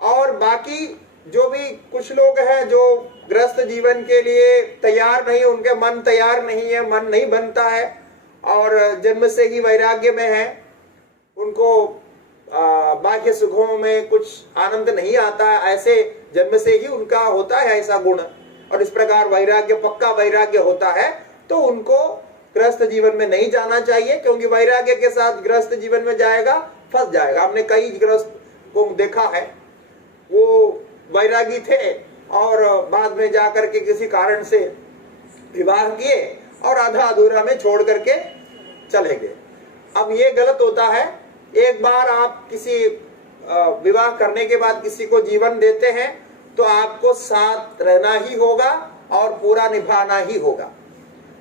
और बाकी जो भी कुछ लोग हैं जो गृहस्थ जीवन के लिए तैयार नहीं, उनके मन तैयार नहीं है, मन नहीं बनता है और जन्म से ही वैराग्य में है, उनको बाह्य सुखों में कुछ आनंद नहीं आता है, ऐसे जन्म से ही उनका होता है ऐसा गुण और इस प्रकार वैराग्य, पक्का वैराग्य होता है, तो उनको गृहस्थ जीवन में नहीं जाना चाहिए। क्योंकि वैराग्य के साथ गृहस्थ जीवन में जाएगा, फंस जाएगा। हमने कई गृहस्थ को देखा है, वो वैरागी थे और बाद में जाकर के किसी कारण से विवाह किए और आधा अधूरा में छोड़ करके चले गए। अब ये गलत होता है। एक बार आप किसी विवाह करने के बाद किसी को जीवन देते हैं तो आपको साथ रहना ही होगा और पूरा निभाना ही होगा।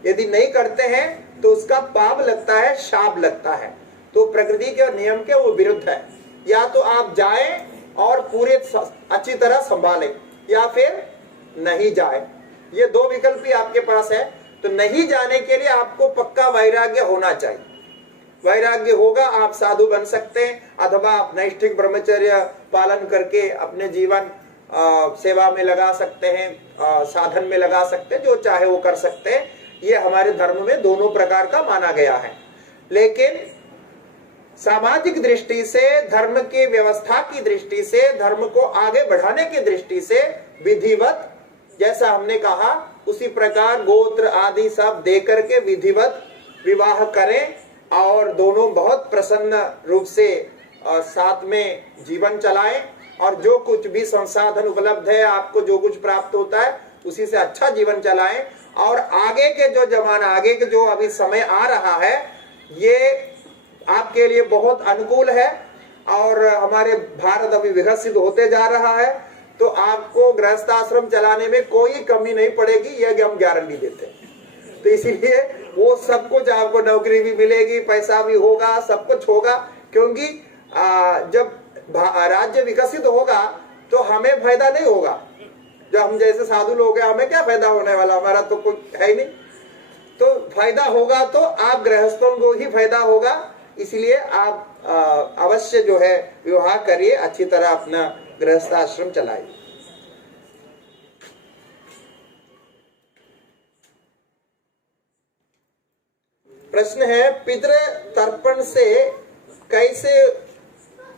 यदि नहीं करते हैं तो उसका पाप लगता है, शाप लगता है। तो प्रकृति के नियम के वो विरुद्ध है। या तो आप जाएं और पूरे अच्छी तरह संभालें या फिर नहीं जाए। ये दो विकल्प ही आपके पास है। तो नहीं जाने के लिए आपको पक्का वैराग्य होना चाहिए। वैराग्य होगा आप साधु बन सकते हैं अथवा आप नैष्ठिक ब्रह्मचर्य पालन करके अपने जीवन सेवा में लगा सकते हैं, साधन में लगा सकते हैं, जो चाहे वो कर सकते हैं। ये हमारे धर्म में दोनों प्रकार का माना गया है। लेकिन सामाजिक दृष्टि से, धर्म की व्यवस्था की दृष्टि से, धर्म को आगे बढ़ाने की दृष्टि से विधिवत, जैसा हमने कहा उसी प्रकार गोत्र आदि सब देकर के विधिवत विवाह करें और दोनों बहुत प्रसन्न रूप से साथ में जीवन चलाएं और जो कुछ भी संसाधन उपलब्ध है, आपको जो कुछ प्राप्त होता है उसी से अच्छा जीवन चलाएं। और आगे के जो जमाना, आगे के जो अभी समय आ रहा है, ये आपके लिए बहुत अनुकूल है और हमारे भारत अभी विकसित होते जा रहा है। तो आपको गृहस्थाश्रम चलाने में कोई कमी नहीं पड़ेगी, यह हम गारंटी देते हैं। तो इसीलिए वो सब कुछ आपको, नौकरी भी मिलेगी, पैसा भी होगा, सब कुछ होगा। क्योंकि जब राज्य विकसित होगा तो हमें फायदा नहीं होगा। जो हम जैसे साधु लोग हैं, हमें क्या फायदा होने वाला, हमारा तो कोई है ही नहीं। तो फायदा होगा तो आप गृहस्थों को ही फायदा होगा। इसलिए आप अवश्य जो है विवाह करिए, अच्छी तरह अपना गृहस्थाश्रम चलाइए। प्रश्न है, पितृ तर्पण से कैसे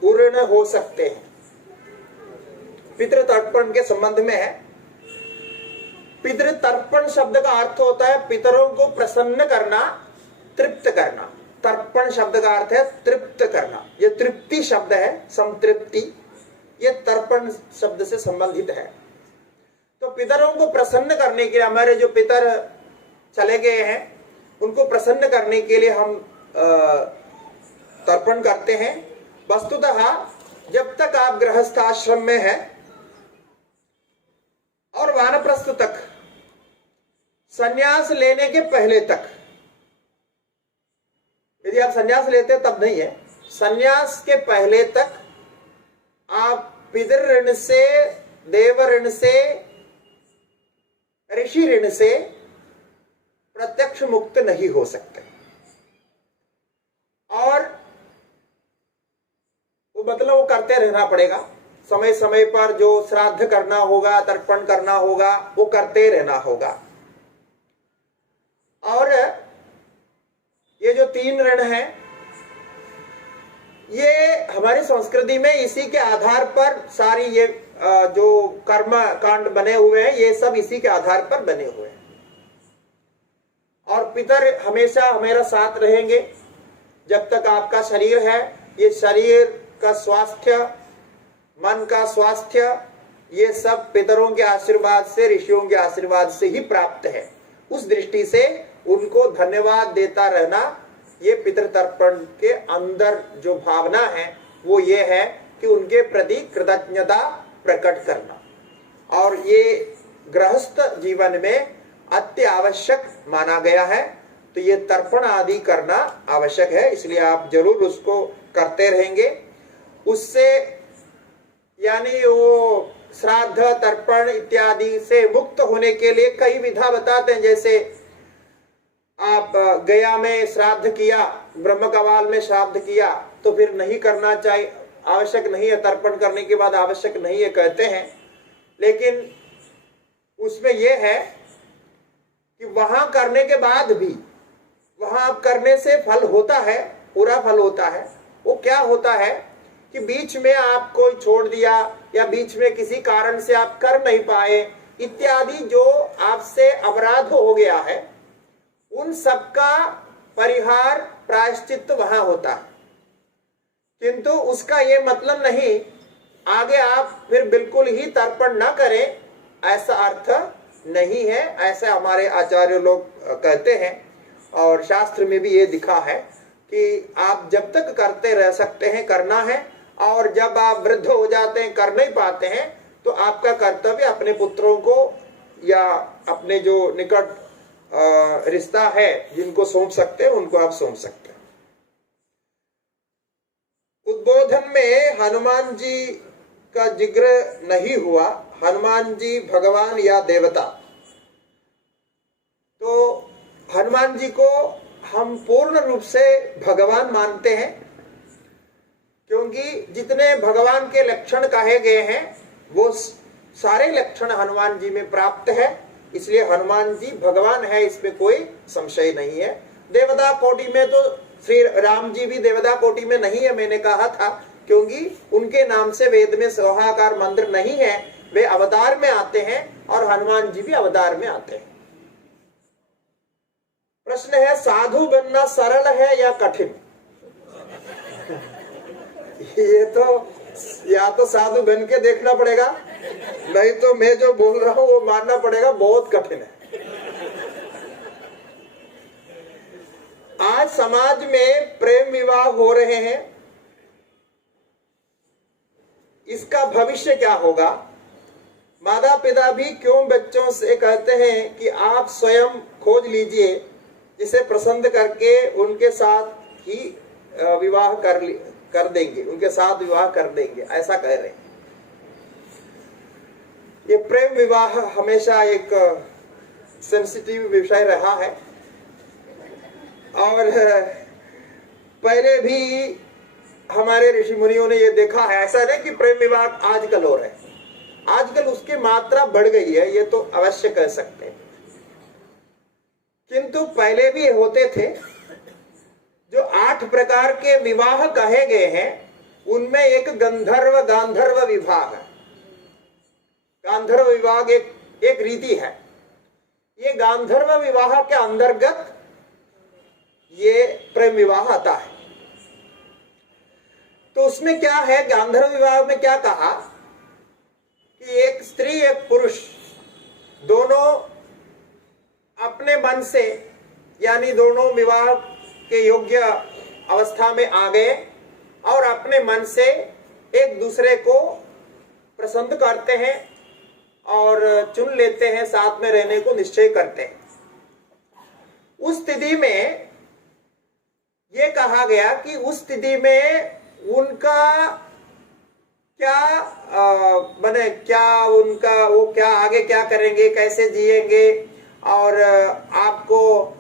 पूर्ण हो सकते हैं? पितृ तर्पण के संबंध में है। पितृ तर्पण शब्द का अर्थ होता है पितरों को प्रसन्न करना, तृप्त करना। तर्पण शब्द का अर्थ है तृप्त करना। यह तृप्ति शब्द है, संतृप्ति, ये तर्पण शब्द से संबंधित है। तो पितरों को प्रसन्न करने के लिए, हमारे जो पितर चले गए हैं उनको प्रसन्न करने के लिए हम तर्पण करते हैं। वस्तुतः जब तक आप गृहस्थाश्रम में हैं और वानप्रस्थ तक संन्यास लेने के पहले तक, यदि आप संन्यास लेते तब नहीं है, संन्यास के पहले तक आप पितृ ऋण से, देव ऋण से, ऋषि ऋण से प्रत्यक्ष मुक्त नहीं हो सकते। और वो मतलब वो करते रहना पड़ेगा, समय समय पर जो श्राद्ध करना होगा, तर्पण करना होगा, वो करते रहना होगा। और ये जो 3 ऋण हैं, ये हमारी संस्कृति में इसी के आधार पर सारी ये जो कर्म कांड बने हुए हैं, ये सब इसी के आधार पर बने हुए हैं। और पितर हमेशा हमारा साथ रहेंगे जब तक आपका शरीर है। ये शरीर का स्वास्थ्य, मन का स्वास्थ्य, ये सब पितरों के आशीर्वाद से, ऋषियों के आशीर्वाद से ही प्राप्त है। उस दृष्टि से उनको धन्यवाद देता रहना, ये पितृतर्पण के अंदर जो भावना है वो ये है कि उनके प्रति कृतज्ञता प्रकट करना। और ये गृहस्थ जीवन में अति आवश्यक माना गया है, तो ये तर्पण आदि करना आवश्यक है, इसलिए आप जरूर उसको करते रहेंगे। उससे यानी वो श्राद्ध, तर्पण इत्यादि से मुक्त होने के लिए कई विधा बताते हैं। जैसे आप गया में श्राद्ध किया, ब्रह्म कवाल में श्राद्ध किया, तो फिर नहीं करना चाहिए, आवश्यक नहीं है, तर्पण करने के बाद आवश्यक नहीं है कहते हैं। लेकिन उसमें यह है कि वहां करने के बाद भी, वहां करने से फल होता है, पूरा फल होता है। वो क्या होता है कि बीच में आप कोई छोड़ दिया या बीच में किसी कारण से आप कर नहीं पाए इत्यादि, जो आपसे अपराध हो गया है, उन सबका परिहार, प्रायश्चित्त वहां होता है। किंतु उसका ये मतलब नहीं आगे आप फिर बिल्कुल ही तर्पण ना करें, ऐसा अर्थ नहीं है। ऐसा हमारे आचार्य लोग कहते हैं और शास्त्र में भी ये दिखा है कि आप जब तक करते रह सकते हैं करना है, और जब आप वृद्ध हो जाते हैं, कर नहीं पाते हैं, तो आपका कर्तव्य अपने पुत्रों को या अपने जो निकट रिश्ता है जिनको सौंप सकते हैं उनको आप सौंप सकते हैं। उद्बोधन में हनुमान जी का जिक्र नहीं हुआ। हनुमान जी भगवान या देवता, तो हनुमान जी को हम पूर्ण रूप से भगवान मानते हैं, क्योंकि जितने भगवान के लक्षण कहे गए हैं वो सारे लक्षण हनुमान जी में प्राप्त है, इसलिए हनुमान जी भगवान है, इसमें कोई संशय नहीं है। देवता कोटि में तो श्री राम जी भी देवता कोटि में नहीं है, मैंने कहा था, क्योंकि उनके नाम से वेद में सोहाकार मंत्र नहीं है, वे अवतार में आते हैं और हनुमान जी भी अवतार में आते हैं। प्रश्न है, साधु बनना सरल है या कठिन? ये तो या तो साधु बन के देखना पड़ेगा, नहीं तो मैं जो बोल रहा हूं वो मानना पड़ेगा बहुत कठिन है। आज समाज में प्रेम विवाह हो रहे हैं, इसका भविष्य क्या होगा? माता पिता भी क्यों बच्चों से कहते हैं कि आप स्वयं खोज लीजिए जिसे पसंद करके उनके साथ ही विवाह कर देंगे, उनके साथ विवाह कर देंगे, ऐसा कह रहे हैं। ये प्रेम विवाह हमेशा एक सेंसिटिव विषय रहा है, और पहले भी हमारे ऋषि मुनियों ने ये देखा है। ऐसा नहीं कि प्रेम विवाह आजकल हो रहे हैं, आजकल उसकी मात्रा बढ़ गई है, ये तो अवश्य कह सकते हैं, किंतु पहले भी होते थे। जो 8 प्रकार के विवाह कहे गए हैं उनमें एक गंधर्व गांधर्व विवाह है। गांधर्व विवाह एक रीति है। ये गांधर्व विवाह के अंतर्गत ये प्रेम विवाह आता है। तो उसमें क्या है, गांधर्व विवाह में क्या कहा कि एक स्त्री एक पुरुष दोनों अपने मन से, यानी दोनों विवाह के योग्य अवस्था में आ गए और अपने मन से एक दूसरे को पसंद करते हैं और चुन लेते हैं, साथ में रहने को निश्चय करते हैं। उस स्थिति में ये कहा गया कि उस स्थिति में उनका क्या बने, क्या उनका वो क्या आगे क्या करेंगे, कैसे जिएंगे, और आपको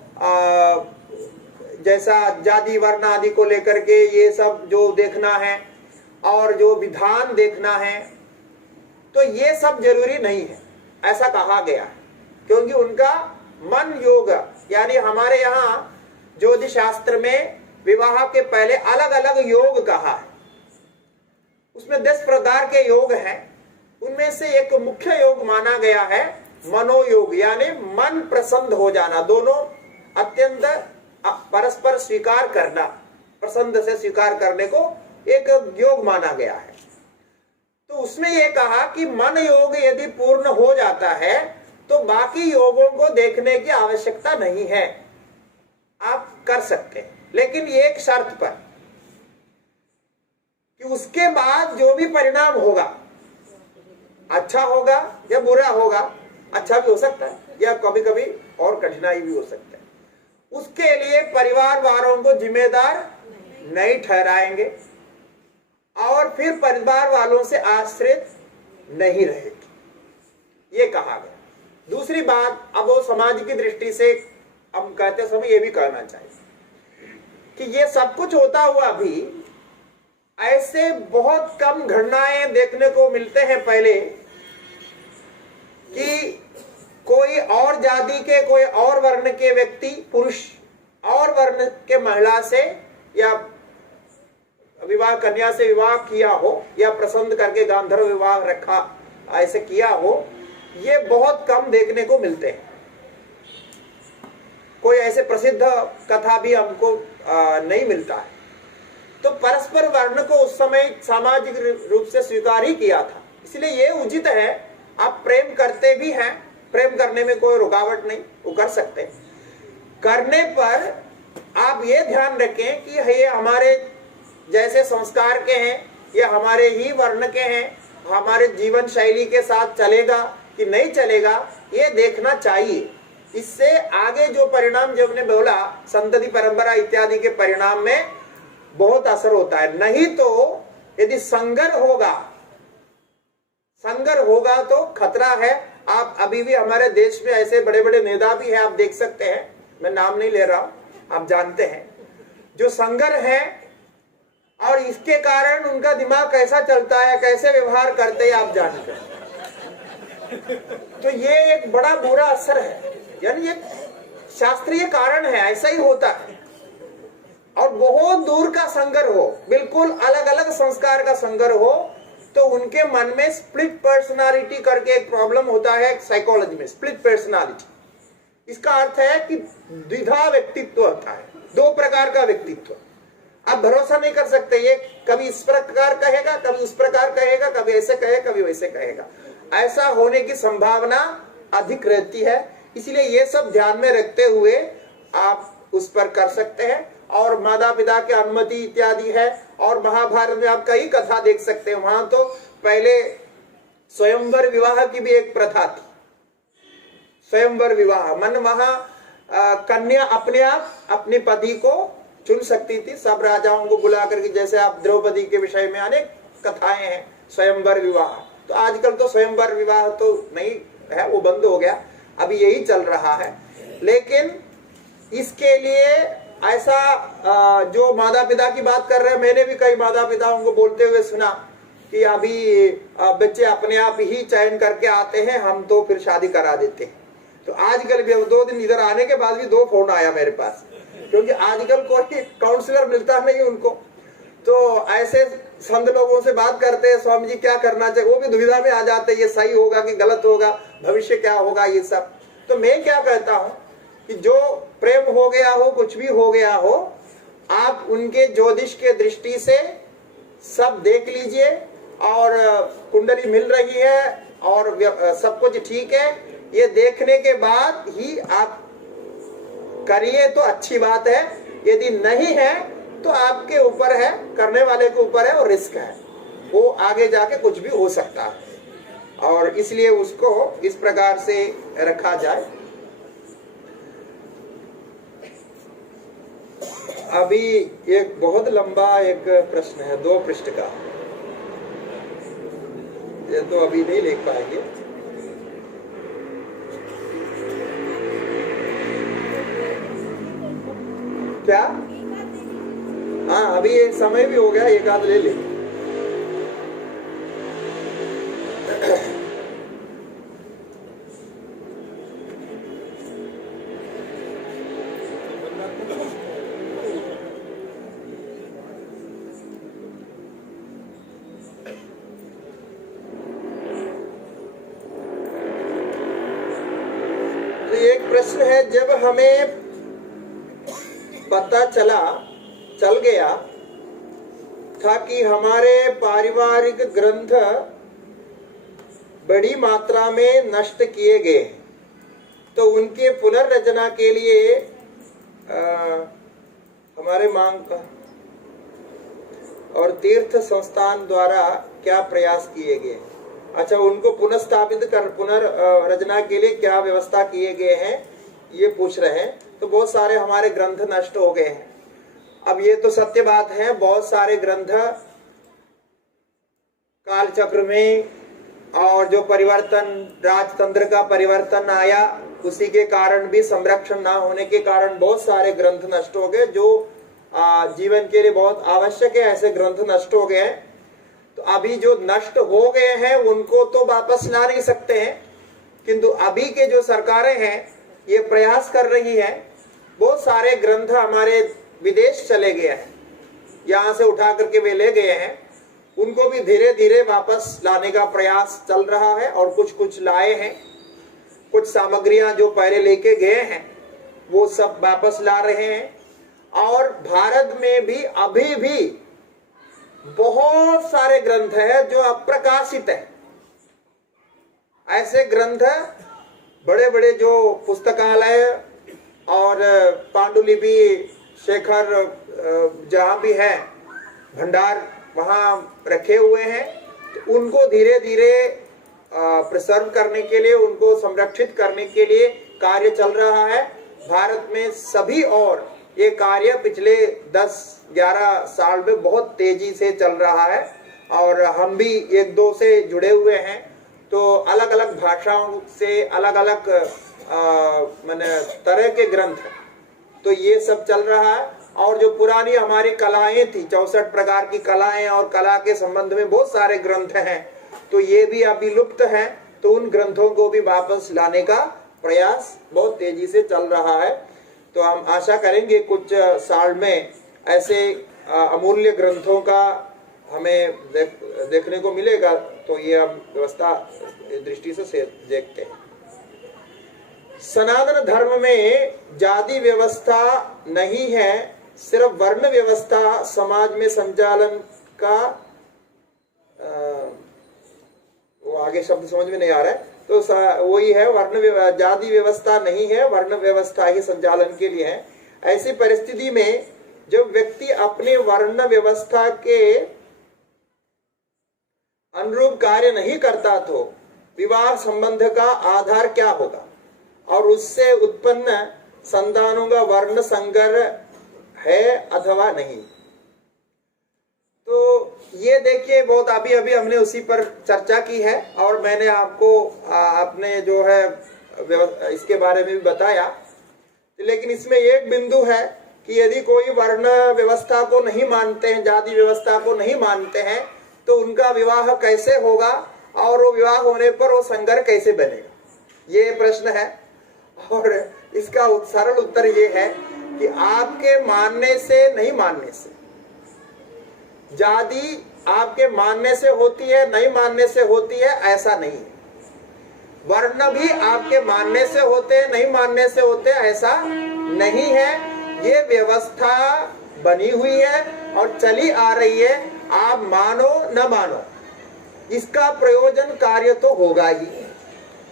जैसा जाति वर्ण आदि को लेकर के ये सब जो देखना है और जो विधान देखना है, तो ये सब जरूरी नहीं है, ऐसा कहा गया। क्योंकि उनका मन योग, यानी हमारे यहाँ ज्योतिष शास्त्र में विवाह के पहले अलग अलग योग कहा है, उसमें 10 प्रकार के योग हैं। उनमें से एक मुख्य योग माना गया है मनोयोग, यानी मन प्रसन्न हो जाना, दोनों अत्यंत परस्पर स्वीकार करना, प्रसन्न से स्वीकार करने को एक योग माना गया है। तो उसमें यह कहा कि मन योग यदि पूर्ण हो जाता है तो बाकी योगों को देखने की आवश्यकता नहीं है, आप कर सकते हैं, लेकिन एक शर्त पर कि उसके बाद जो भी परिणाम होगा, अच्छा होगा या बुरा होगा, अच्छा भी हो सकता है या कभी कभी और कठिनाई भी हो सकता है, उसके लिए परिवार वालों को जिम्मेदार नहीं ठहराएंगे और फिर परिवार वालों से आश्रित नहीं रहेगी, ये कहा गया। दूसरी बात, अब वो समाज की दृष्टि से हम कहते समय ये भी कहना चाहिए कि ये सब कुछ होता हुआ भी ऐसे बहुत कम घटनाएं देखने को मिलते हैं पहले कि कोई और जाति के, कोई और वर्ण के व्यक्ति, पुरुष और वर्ण के महिला से या विवाह, कन्या से विवाह किया हो या प्रसन्न करके गांधर्व विवाह रखा, ऐसे किया हो, ये बहुत कम देखने को मिलते हैं। कोई ऐसे प्रसिद्ध कथा भी हमको नहीं मिलता है। तो परस्पर वर्ण को उस समय सामाजिक रूप से स्वीकार ही किया था, इसलिए ये उचित है। आप प्रेम करते भी हैं, प्रेम करने में कोई रुकावट नहीं, वो कर सकते हैं। करने पर आप ये ध्यान रखें कि ये हमारे जैसे संस्कार के हैं, ये हमारे ही वर्ण के हैं, हमारे जीवन शैली के साथ चलेगा कि नहीं चलेगा, ये देखना चाहिए। इससे आगे जो परिणाम, जो हमने बोला संतति परंपरा इत्यादि के परिणाम में बहुत असर होता है। नहीं तो यदि संघर्ष होगा तो खतरा है। आप अभी भी हमारे देश में ऐसे बड़े बड़े नेता भी हैं, आप देख सकते हैं, मैं नाम नहीं ले रहा हूं, आप जानते हैं, जो संघर्ष है और इसके कारण उनका दिमाग कैसा चलता है, कैसे व्यवहार करते हैं, आप जानते हैं। तो ये एक बड़ा बुरा असर है, यानी ये शास्त्रीय कारण है, ऐसा ही होता है। और बहुत दूर का संघर्ष हो, बिल्कुल अलग अलग संस्कार का संघर्ष हो, तो उनके मन में स्प्लिट पर्सनालिटी करके एक प्रॉब्लम होता है साइकोलॉजी में, स्प्लिट पर्सनालिटी। इसका अर्थ है कि द्विधा व्यक्तित्व होता है, 2 प्रकार का व्यक्तित्व। आप भरोसा नहीं कर सकते, ये कभी इस प्रकार कहेगा, कभी उस प्रकार कहेगा, कभी ऐसे कहेगा, कभी वैसे कहेगा। ऐसा होने की संभावना अधिक रहती है, इसलिए ये सब ध्यान में रखते हुए आप उस पर कर सकते हैं। और माता पिता की अनुमति इत्यादि है। और महाभारत में आप कई कथा देख सकते हैं, वहां तो पहले स्वयंवर विवाह की भी एक प्रथा थी। स्वयंवर विवाह मन वहां कन्या अपने आप अपने पति को चुन सकती थी, सब राजाओं को बुला करके, जैसे आप द्रौपदी के विषय में अनेक कथाएं हैं स्वयंवर विवाह। तो आजकल तो स्वयंवर विवाह तो नहीं है, वो बंद हो गया, अभी यही चल रहा है। लेकिन इसके लिए ऐसा जो माता पिता की बात कर रहे हैं, मैंने भी कई माता पिताओं को बोलते हुए सुना कि अभी बच्चे अपने आप ही चयन करके आते हैं, हम तो फिर शादी करा देते हैं। तो आजकल भी 2 दिन इधर आने के बाद भी 2 फोन आया मेरे पास, क्योंकि आजकल कोई काउंसलर मिलता नहीं उनको। तो ऐसे संत लोगों से बात करते हैं, स्वामी जी क्या करना चाहिए, वो भी दुविधा में आ जाते हैं, ये सही होगा कि गलत होगा, भविष्य क्या होगा, ये सब। तो मैं क्या कहता हूं कि जो प्रेम हो गया हो, कुछ भी हो गया हो, आप उनके ज्योतिष के दृष्टि से सब देख लीजिए, और कुंडली मिल रही है और सब कुछ ठीक है, ये देखने के बाद ही आप करिए तो अच्छी बात है। यदि नहीं है तो आपके ऊपर है, करने वाले के ऊपर है, और रिस्क है, वो आगे जाके कुछ भी हो सकता है। और इसलिए उसको इस प्रकार से रखा जाए। अभी एक बहुत लंबा एक प्रश्न है, 2 पृष्ठ का, ये तो अभी नहीं लिख पाएंगे। क्या? हाँ, अभी ये समय भी हो गया, एक आध ले ले। एक प्रश्न है, जब हमें पता चल गया था कि हमारे पारिवारिक ग्रंथ बड़ी मात्रा में नष्ट किए गए, तो उनके पुनर्रचना के लिए हमारे मांग का और तीर्थ संस्थान द्वारा क्या प्रयास किए गए? अच्छा, उनको पुनर्स्थापित कर पुनर्रचना के लिए क्या व्यवस्था किए गए हैं, ये पूछ रहे हैं। तो बहुत सारे हमारे ग्रंथ नष्ट हो गए हैं। अब ये तो सत्य बात है, बहुत सारे ग्रंथ कालचक्र में, और जो परिवर्तन, राजतंत्र का परिवर्तन आया, उसी के कारण भी संरक्षण ना होने के कारण बहुत सारे ग्रंथ नष्ट हो गए, जो जीवन के लिए बहुत आवश्यक है, ऐसे ग्रंथ नष्ट हो गए हैं। तो अभी जो नष्ट हो गए हैं उनको तो वापस ला नहीं सकते हैं, किंतु अभी के जो सरकारें हैं ये प्रयास कर रही हैं। बहुत सारे ग्रंथ हमारे विदेश चले गए हैं, यहाँ से उठा करके वे ले गए हैं, उनको भी धीरे धीरे वापस लाने का प्रयास चल रहा है, और कुछ कुछ लाए हैं। कुछ सामग्रियां जो पहले लेके गए हैं वो सब वापस ला रहे हैं। और भारत में भी अभी भी बहुत सारे ग्रंथ है जो अप्रकाशित है। ऐसे ग्रंथ बड़े बड़े जो पुस्तकालय और पांडुलिपि शेखर जहाँ भी है भंडार, वहाँ रखे हुए हैं, तो उनको धीरे धीरे प्रिजर्व करने के लिए, उनको संरक्षित करने के लिए कार्य चल रहा है भारत में सभी। और ये कार्य पिछले 10-11 साल में बहुत तेजी से चल रहा है, और हम भी 1-2 से जुड़े हुए हैं। तो अलग अलग भाषाओं से अलग अलग माने तरह के ग्रंथ, तो ये सब चल रहा है। और जो पुरानी हमारी कलाएं थी, 64 प्रकार की कलाएं, और कला के संबंध में बहुत सारे ग्रंथ हैं, तो ये भी अभी लुप्त हैं। तो उन ग्रंथों को भी वापस लाने का प्रयास बहुत तेजी से चल रहा है। तो हम आशा करेंगे कुछ साल में ऐसे अमूल्य ग्रंथों का हमें देखने को मिलेगा। तो ये हम व्यवस्था दृष्टि से देखते हैं। सनातन धर्म में जाति व्यवस्था नहीं है, सिर्फ वर्ण व्यवस्था समाज में संचालन का, वो आगे शब्द समझ में नहीं आ रहा है, तो वही है, वर्ण जाति व्यवस्था नहीं है, वर्ण व्यवस्था ही संचालन के लिए है। ऐसी परिस्थिति में जब व्यक्ति अपने वर्ण व्यवस्था के अनुरूप कार्य नहीं करता, तो विवाह संबंध का आधार क्या होगा, और उससे उत्पन्न संतानों का वर्ण संकर है अथवा नहीं। तो ये देखिए, बहुत अभी अभी हमने उसी पर चर्चा की है, और मैंने आपको अपने जो है इसके बारे में भी बताया। लेकिन इसमें एक बिंदु है कि यदि कोई वर्ण व्यवस्था को नहीं मानते हैं, जाति व्यवस्था को नहीं मानते हैं, तो उनका विवाह कैसे होगा, और वो विवाह होने पर वो संकर कैसे बनेगा, ये प्रश्न है। और इसका सरल उत्तर ये है कि आपके मानने से नहीं मानने से, जाति आपके मानने से होती है, नहीं मानने से होती है, ऐसा नहीं है। वर्ण भी आपके मानने से होते हैं, नहीं मानने से होते हैं, ऐसा नहीं है। ये व्यवस्था बनी हुई है और चली आ रही है, आप मानो न मानो, इसका प्रयोजन कार्य तो होगा ही।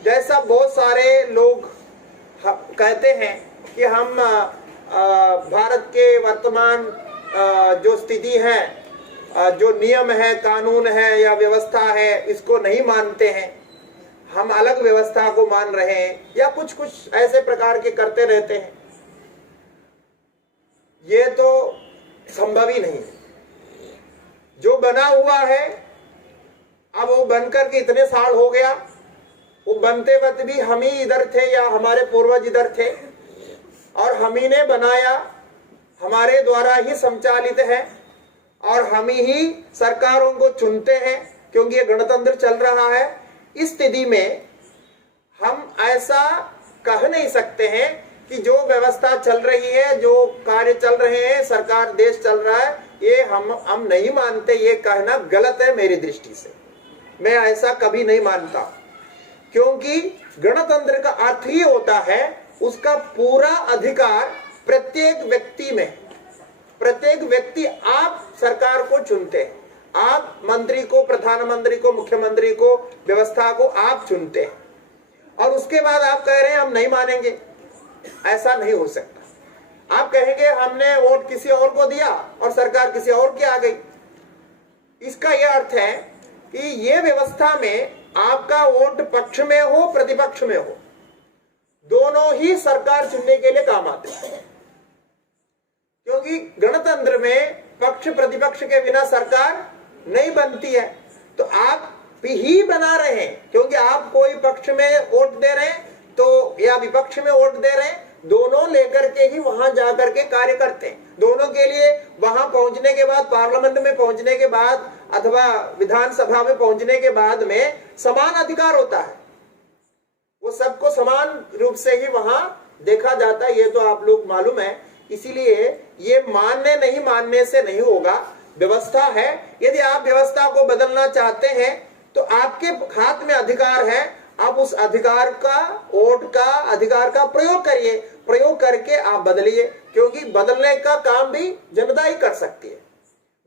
जैसा बहुत सारे लोग कहते हैं कि हम भारत के वर्तमान जो स्थिति है, जो नियम है, कानून है या व्यवस्था है, इसको नहीं मानते हैं, हम अलग व्यवस्था को मान रहे हैं, या कुछ कुछ ऐसे प्रकार के करते रहते हैं। ये तो संभव ही नहीं। जो बना हुआ है, अब वो बनकर के इतने साल हो गया, वो बनते वक्त भी हम ही इधर थे या हमारे पूर्वज इधर थे, और हम ही ने बनाया, हमारे द्वारा ही संचालित है, और हम ही सरकारों को चुनते हैं क्योंकि ये गणतंत्र चल रहा है। इस स्थिति में हम ऐसा कह नहीं सकते हैं कि जो व्यवस्था चल रही है, जो कार्य चल रहे हैं, सरकार देश चल रहा है, ये हम नहीं मानते। ये कहना गलत है मेरी दृष्टि से। मैं ऐसा कभी नहीं मानता, क्योंकि गणतंत्र का अर्थ ही होता है उसका पूरा अधिकार प्रत्येक व्यक्ति में। प्रत्येक व्यक्ति, आप सरकार को चुनते हैं, आप मंत्री को, प्रधानमंत्री को, मुख्यमंत्री को, व्यवस्था को आप चुनते हैं, और उसके बाद आप कह रहे हैं हम नहीं मानेंगे। ऐसा नहीं हो सकता। आप कहेंगे हमने वोट किसी और को दिया और सरकार किसी और की आ गई। इसका यह अर्थ है कि ये व्यवस्था में आपका वोट पक्ष में हो, प्रतिपक्ष में हो, दोनों ही सरकार चुनने के लिए काम आते हैं। क्योंकि गणतंत्र में पक्ष प्रतिपक्ष के बिना सरकार नहीं बनती है। तो आप ही बना रहे हैं, क्योंकि आप कोई पक्ष में वोट दे रहे हैं तो या विपक्ष में वोट दे रहे हैं, दोनों लेकर के ही वहां जाकर के कार्य करते हैं। दोनों के लिए वहां पहुंचने के बाद, पार्लियामेंट में पहुंचने के बाद अथवा विधानसभा में पहुंचने के बाद में समान अधिकार होता है। वो सबको समान रूप से ही वहां देखा जाता है। ये तो आप लोग मालूम है। इसीलिए ये मानने नहीं मानने से नहीं होगा, व्यवस्था है। यदि आप व्यवस्था को बदलना चाहते हैं तो आपके हाथ में अधिकार है। आप उस अधिकार का, वोट का अधिकार का प्रयोग करिए, प्रयोग करके आप बदलिए, क्योंकि बदलने का काम भी जनता ही कर सकती है,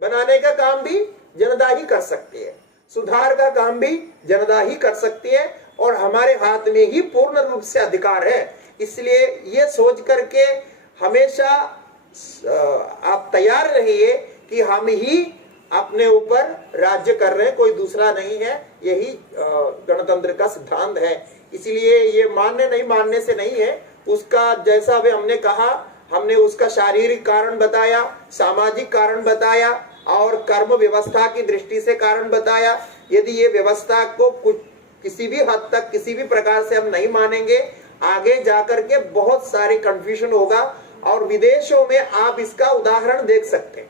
बनाने का काम भी जनता ही कर सकती है, सुधार का काम भी जनता ही कर सकती है, और हमारे हाथ में ही पूर्ण रूप से अधिकार है। इसलिए ये सोच करके हमेशा आप तैयार रहिए कि हम ही अपने ऊपर राज्य कर रहे हैं, कोई दूसरा नहीं है। यही गणतंत्र का सिद्धांत है। इसलिए ये मानने नहीं मानने से नहीं है। उसका जैसा अभी हमने कहा, हमने उसका शारीरिक कारण बताया, सामाजिक कारण बताया, और कर्म व्यवस्था की दृष्टि से कारण बताया। यदि ये व्यवस्था को कुछ किसी भी हद तक, किसी भी प्रकार से हम नहीं मानेंगे, आगे जाकर के बहुत सारी कंफ्यूजन होगा। और विदेशों में आप इसका उदाहरण देख सकते हैं।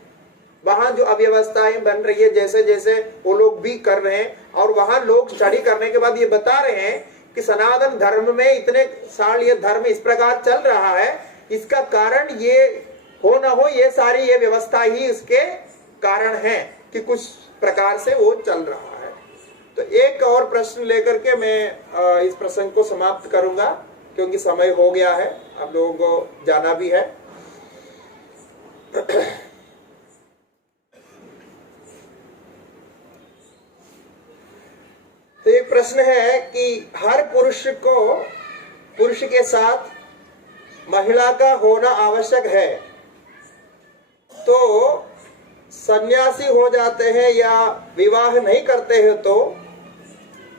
वहां जो अव्यवस्थाएं बन रही है, जैसे जैसे वो लोग भी कर रहे हैं, और वहां लोग स्टडी करने के बाद ये बता रहे हैं कि सनातन धर्म में इतने साल ये धर्म इस प्रकार चल रहा है, इसका कारण ये हो ना हो, ये सारी ये व्यवस्था ही इसके कारण है कि कुछ प्रकार से वो चल रहा है। तो एक और प्रश्न लेकर के मैं इस प्रसंग को समाप्त करूंगा, क्योंकि समय हो गया है, आप लोगों को जाना भी है। तो एक प्रश्न है कि हर पुरुष के साथ महिला का होना आवश्यक है, तो सन्यासी हो जाते हैं या विवाह नहीं करते हैं तो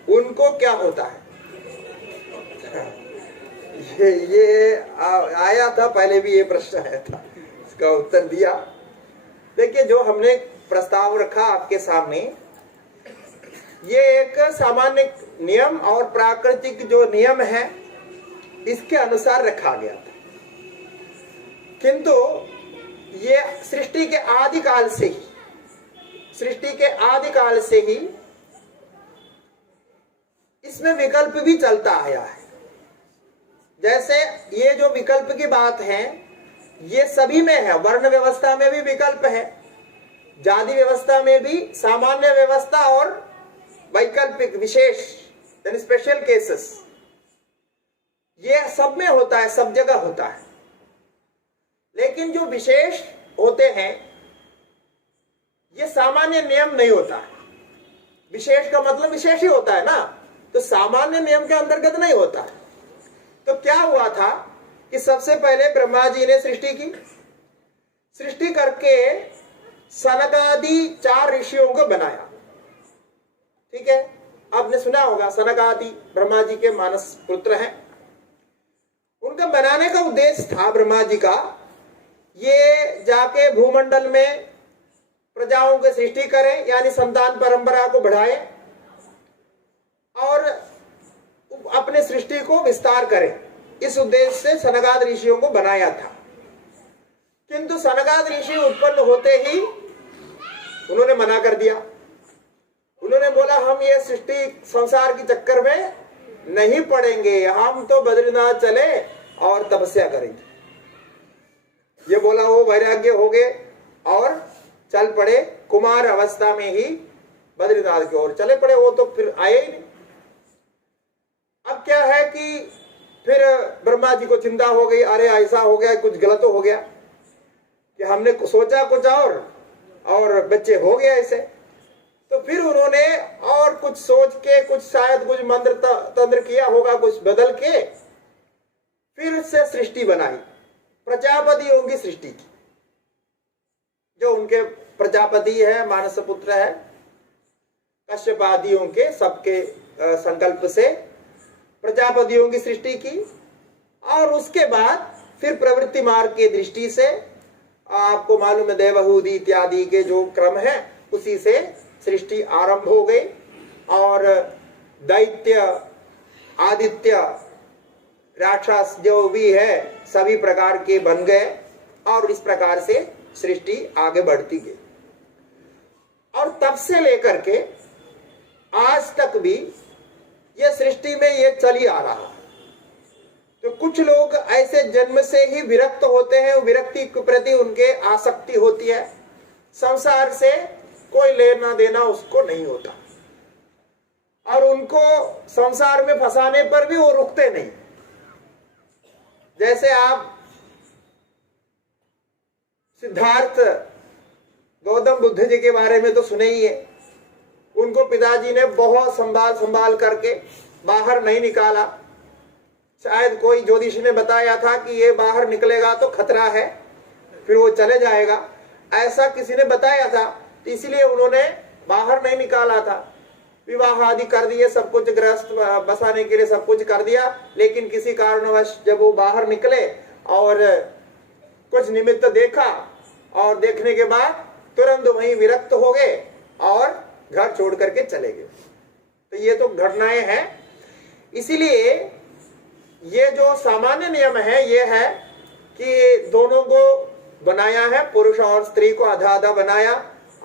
उनको क्या होता है? ये आया था, पहले भी ये प्रश्न आया था, इसका उत्तर दिया। देखिए, जो हमने प्रस्ताव रखा आपके सामने, ये एक सामान्य नियम और प्राकृतिक जो नियम है इसके अनुसार रखा गया था। किंतु ये सृष्टि के आदिकाल से ही इसमें विकल्प भी चलता आया है। जैसे ये जो विकल्प की बात है ये सभी में है। वर्ण व्यवस्था में भी विकल्प है, जाति व्यवस्था में भी, सामान्य व्यवस्था और वैकल्पिक विशेष यानी स्पेशल केसेस, ये सब में होता है, सब जगह होता है। लेकिन जो विशेष होते हैं ये सामान्य नियम नहीं होता है। विशेष का मतलब विशेष ही होता है ना, तो सामान्य नियम के अंतर्गत नहीं होता है। तो क्या हुआ था कि सबसे पहले ब्रह्मा जी ने सृष्टि की, सृष्टि करके सनकादि 4 ऋषियों को बनाया। ठीक है, आपने सुना होगा, सनकादि ब्रह्मा जी के मानस पुत्र हैं। उनका बनाने का उद्देश्य था ब्रह्मा जी का ये जाके भूमंडल में प्रजाओं की सृष्टि करें, यानी संतान परंपरा को बढ़ाएं और अपने सृष्टि को विस्तार करें। इस उद्देश्य से सनकाद ऋषियों को बनाया था। किंतु सनकाद ऋषि उत्पन्न होते ही उन्होंने मना कर दिया। उन्होंने बोला हम ये सृष्टि संसार के चक्कर में नहीं पड़ेंगे, हम तो बद्रीनाथ चले और तपस्या करेंगे। ये बोला, वो वैराग्य हो गए और चल पड़े। कुमार अवस्था में ही बद्रीनाथ की ओर चले पड़े। वो तो फिर आए ही नहीं। अब क्या है कि फिर ब्रह्मा जी को चिंता हो गई, अरे ऐसा हो गया, कुछ गलत हो गया कि हमने सोचा कुछ और बच्चे हो गए ऐसे। तो फिर उन्होंने और कुछ सोच के, कुछ शायद कुछ मंत्र तंत्र किया होगा, कुछ बदल के फिर से सृष्टि बनाई, प्रजापतियों की सृष्टि की। जो उनके प्रजापति है, मानस पुत्र है, कश्यप आदियों के सबके संकल्प से प्रजापतियों की सृष्टि की। और उसके बाद फिर प्रवृत्ति मार्ग की दृष्टि से आपको मालूम है, देवहूति इत्यादि के जो क्रम है उसी से सृष्टि आरंभ हो गई और दैत्य, आदित्य, राक्षस जो भी है सभी प्रकार के बन गए और इस प्रकार से सृष्टि आगे बढ़ती गई। और तब से लेकर के आज तक भी ये सृष्टि में ये चली आ रहा है। तो कुछ लोग ऐसे जन्म से ही विरक्त होते हैं, विरक्ति के प्रति उनके आसक्ति होती है, संसार से कोई लेना देना उसको नहीं होता और उनको संसार में फंसाने पर भी वो रुकते नहीं। जैसे आप सिद्धार्थ गौतम बुद्ध जी के बारे में तो सुने ही है। उनको पिताजी ने बहुत संभाल करके बाहर नहीं निकाला। शायद कोई ज्योतिष ने बताया था कि ये बाहर निकलेगा तो खतरा है, फिर वो चले जाएगा, ऐसा किसी ने बताया था। तो इसलिए उन्होंने बाहर नहीं निकाला था। विवाह आदि कर दिए, सब कुछ गृहस्थ बसाने के लिए सब कुछ कर दिया, लेकिन किसी कारणवश जब वो बाहर निकले और कुछ निमित्त देखा और देखने के बाद तुरंत वहीं विरक्त हो गए और घर छोड़ करके चले गए। तो ये तो घटनाएं हैं। इसीलिए ये जो सामान्य नियम है ये है कि दोनों को बनाया है, पुरुष और स्त्री को आधा आधा बनाया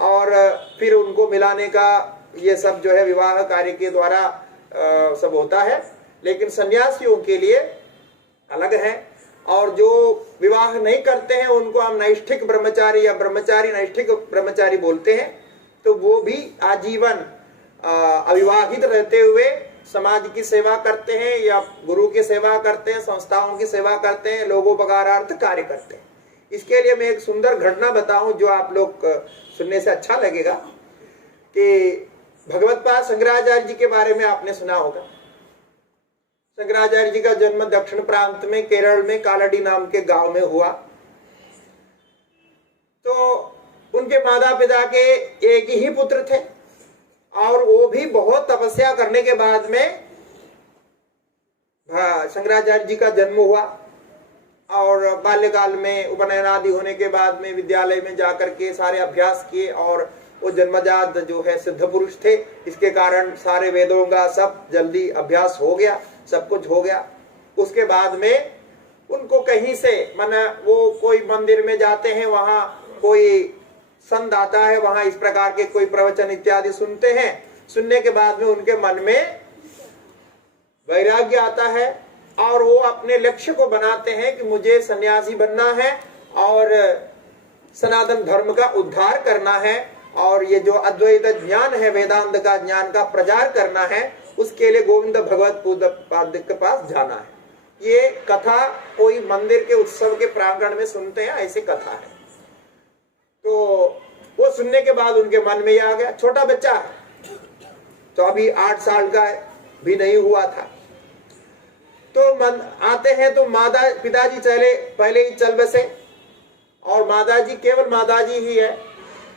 और फिर उनको मिलाने का ये सब जो है विवाह कार्य के द्वारा सब होता है। लेकिन सन्यासियों के लिए अलग है और जो विवाह नहीं करते हैं उनको हम नैष्ठिक ब्रह्मचारी या ब्रह्मचारी नैष्ठिक ब्रह्मचारी बोलते हैं। तो वो भी आजीवन अविवाहित रहते हुए समाज की सेवा करते हैं या गुरु की सेवा करते हैं, संस्थाओं की सेवा करते हैं, लोगोपकारार्थ कार्य करते हैं। इसके लिए मैं एक सुंदर घटना बताऊं जो आप लोग सुनने से अच्छा लगेगा कि भगवत्पाद शंकराचार्य जी के बारे में आपने सुना होगा। शंकराचार्य जी का जन्म दक्षिण प्रांत में केरल में कालाडी नाम के गांव में हुआ। तो उनके माता पिता के एक ही पुत्र थे और वो भी बहुत तपस्या करने के बाद में शंकराचार्य जी का जन्म हुआ। और बाल्यकाल में उपनयन आदि होने के बाद में विद्यालय में जाकर के सारे अभ्यास किए और वो जन्मजात जो है सिद्ध पुरुष थे, इसके कारण सारे वेदों का सब जल्दी अभ्यास हो गया, सब कुछ हो गया। उसके बाद में उनको कहीं से माना वो कोई मंदिर में जाते हैं, वहां कोई संत आता है, वहां इस प्रकार के कोई प्रवचन इत्यादि सुनते हैं। सुनने के बाद में उनके मन में वैराग्य आता है और वो अपने लक्ष्य को बनाते हैं कि मुझे सन्यासी बनना है और सनातन धर्म का उद्धार करना है और ये जो अद्वैत ज्ञान है, वेदांत का ज्ञान का प्रचार करना है, उसके लिए गोविंद भगवत पाद के पास जाना है। ये कथा कोई मंदिर के उत्सव के प्रांगण में सुनते हैं, ऐसी कथा है। तो वो सुनने के बाद उनके मन में आ गया। छोटा बच्चा है तो अभी 8 साल का भी नहीं हुआ था। तो मन आते हैं तो पिताजी पहले ही चल बसे और माताजी केवल माताजी ही है।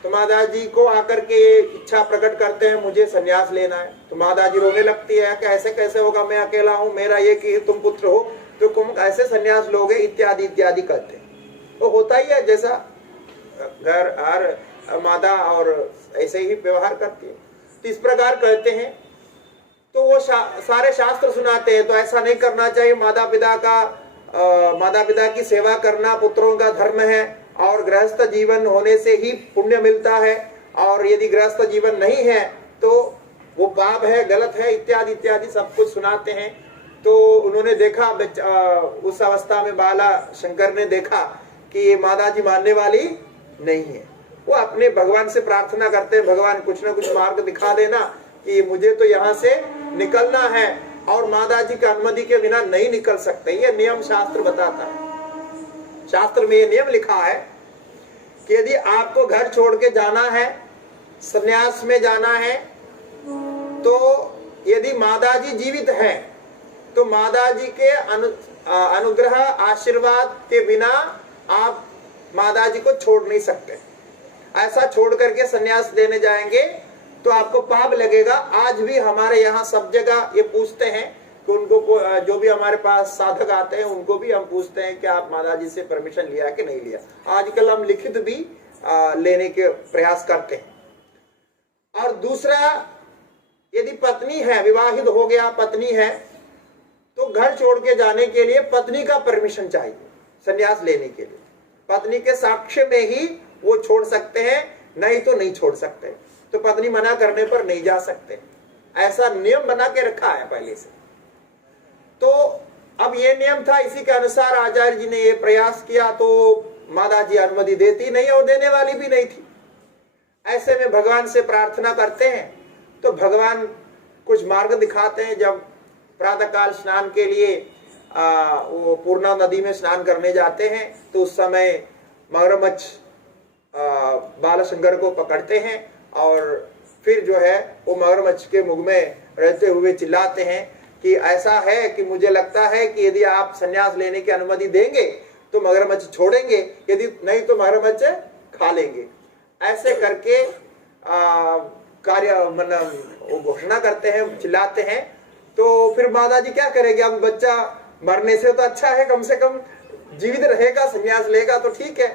तो माताजी को आकर के इच्छा प्रकट करते हैं मुझे सन्यास लेना है। तो माताजी रोने लगती है कि ऐसे कैसे होगा, मैं अकेला हूं, मेरा ये कि तुम पुत्र हो तो तुम ऐसे सन्यास लोगे इत्यादि इत्यादि कहते हैं। वो होता ही है, जैसा घर हर मादा और ऐसे ही व्यवहार करती है। तो इस प्रकार कहते हैं, तो वो सारे शास्त्र सुनाते हैं। तो ऐसा नहीं करना चाहिए, माता पिता की सेवा करना पुत्रों का धर्म है, और गृहस्थ जीवन होने से ही पुण्य मिलता है, और यदि गृहस्थ जीवन नहीं है तो वो पाप है, गलत है, इत्यादि इत्यादि सब कुछ सुनाते हैं। तो उन्होंने देखा, उस अवस्था में बाला शंकर ने देखा कि ये माता जी मानने वाली नहीं है। वो अपने भगवान से प्रार्थना करते हैं, भगवान कुछ ना कुछ मार्ग दिखा देना कि मुझे तो यहाँ से निकलना है, और माता जी की अनुमति के बिना नहीं निकल सकते। ये नियम शास्त्र बताता है। शास्त्र में ये नियम लिखा है कि यदि आपको घर छोड़ के जाना है, संन्यास में जाना है, तो यदि माता जी जीवित हैं तो माता जी के अनुग्रह आशीर्वाद के बिना आप माता जी को छोड़ नहीं सकते। ऐसा छोड़ करके संन्यास देने जाएंगे तो आपको पाप लगेगा। आज भी हमारे यहाँ सब जगह ये पूछते हैं कि उनको जो भी हमारे पास साधक आते हैं उनको भी हम पूछते हैं कि आप माता जी से परमिशन लिया कि नहीं लिया। आजकल हम लिखित भी लेने के प्रयास करते हैं। और दूसरा, यदि पत्नी है, विवाहित हो गया पत्नी है, तो घर छोड़ के जाने के लिए पत्नी का परमिशन चाहिए संन्यास लेने के लिए। पत्नी के साक्ष्य में ही वो छोड़ सकते हैं, नहीं तो नहीं छोड़ सकते। तो पत्नी मना करने पर नहीं जा सकते, ऐसा नियम बना के रखा है पहले से। तो अब ये नियम था, इसी के अनुसार आचार्य जी ने ये प्रयास किया, तो माता जी अनुमति देती नहीं और देने वाली भी नहीं थी। ऐसे में भगवान से प्रार्थना करते हैं तो भगवान कुछ मार्ग दिखाते हैं। जब प्रातःकाल स्नान के लिए वो पूर्णा नदी में स्नान करने जाते हैं तो उस समय मगरमच्छ बालशंकर को पकड़ते हैं, और फिर जो है वो मगरमच्छ के मुख में रहते हुए चिल्लाते हैं कि ऐसा है कि मुझे लगता है कि यदि आप संन्यास लेने की अनुमति देंगे तो मगरमच्छ छोड़ेंगे, यदि नहीं तो मगरमच्छ खा लेंगे। ऐसे करके वो घोषणा करते हैं, चिल्लाते हैं। तो फिर माता जी क्या करेगी, अब बच्चा मरने से तो अच्छा है, कम से कम जीवित रहेगा, संन्यास लेगा तो ठीक है।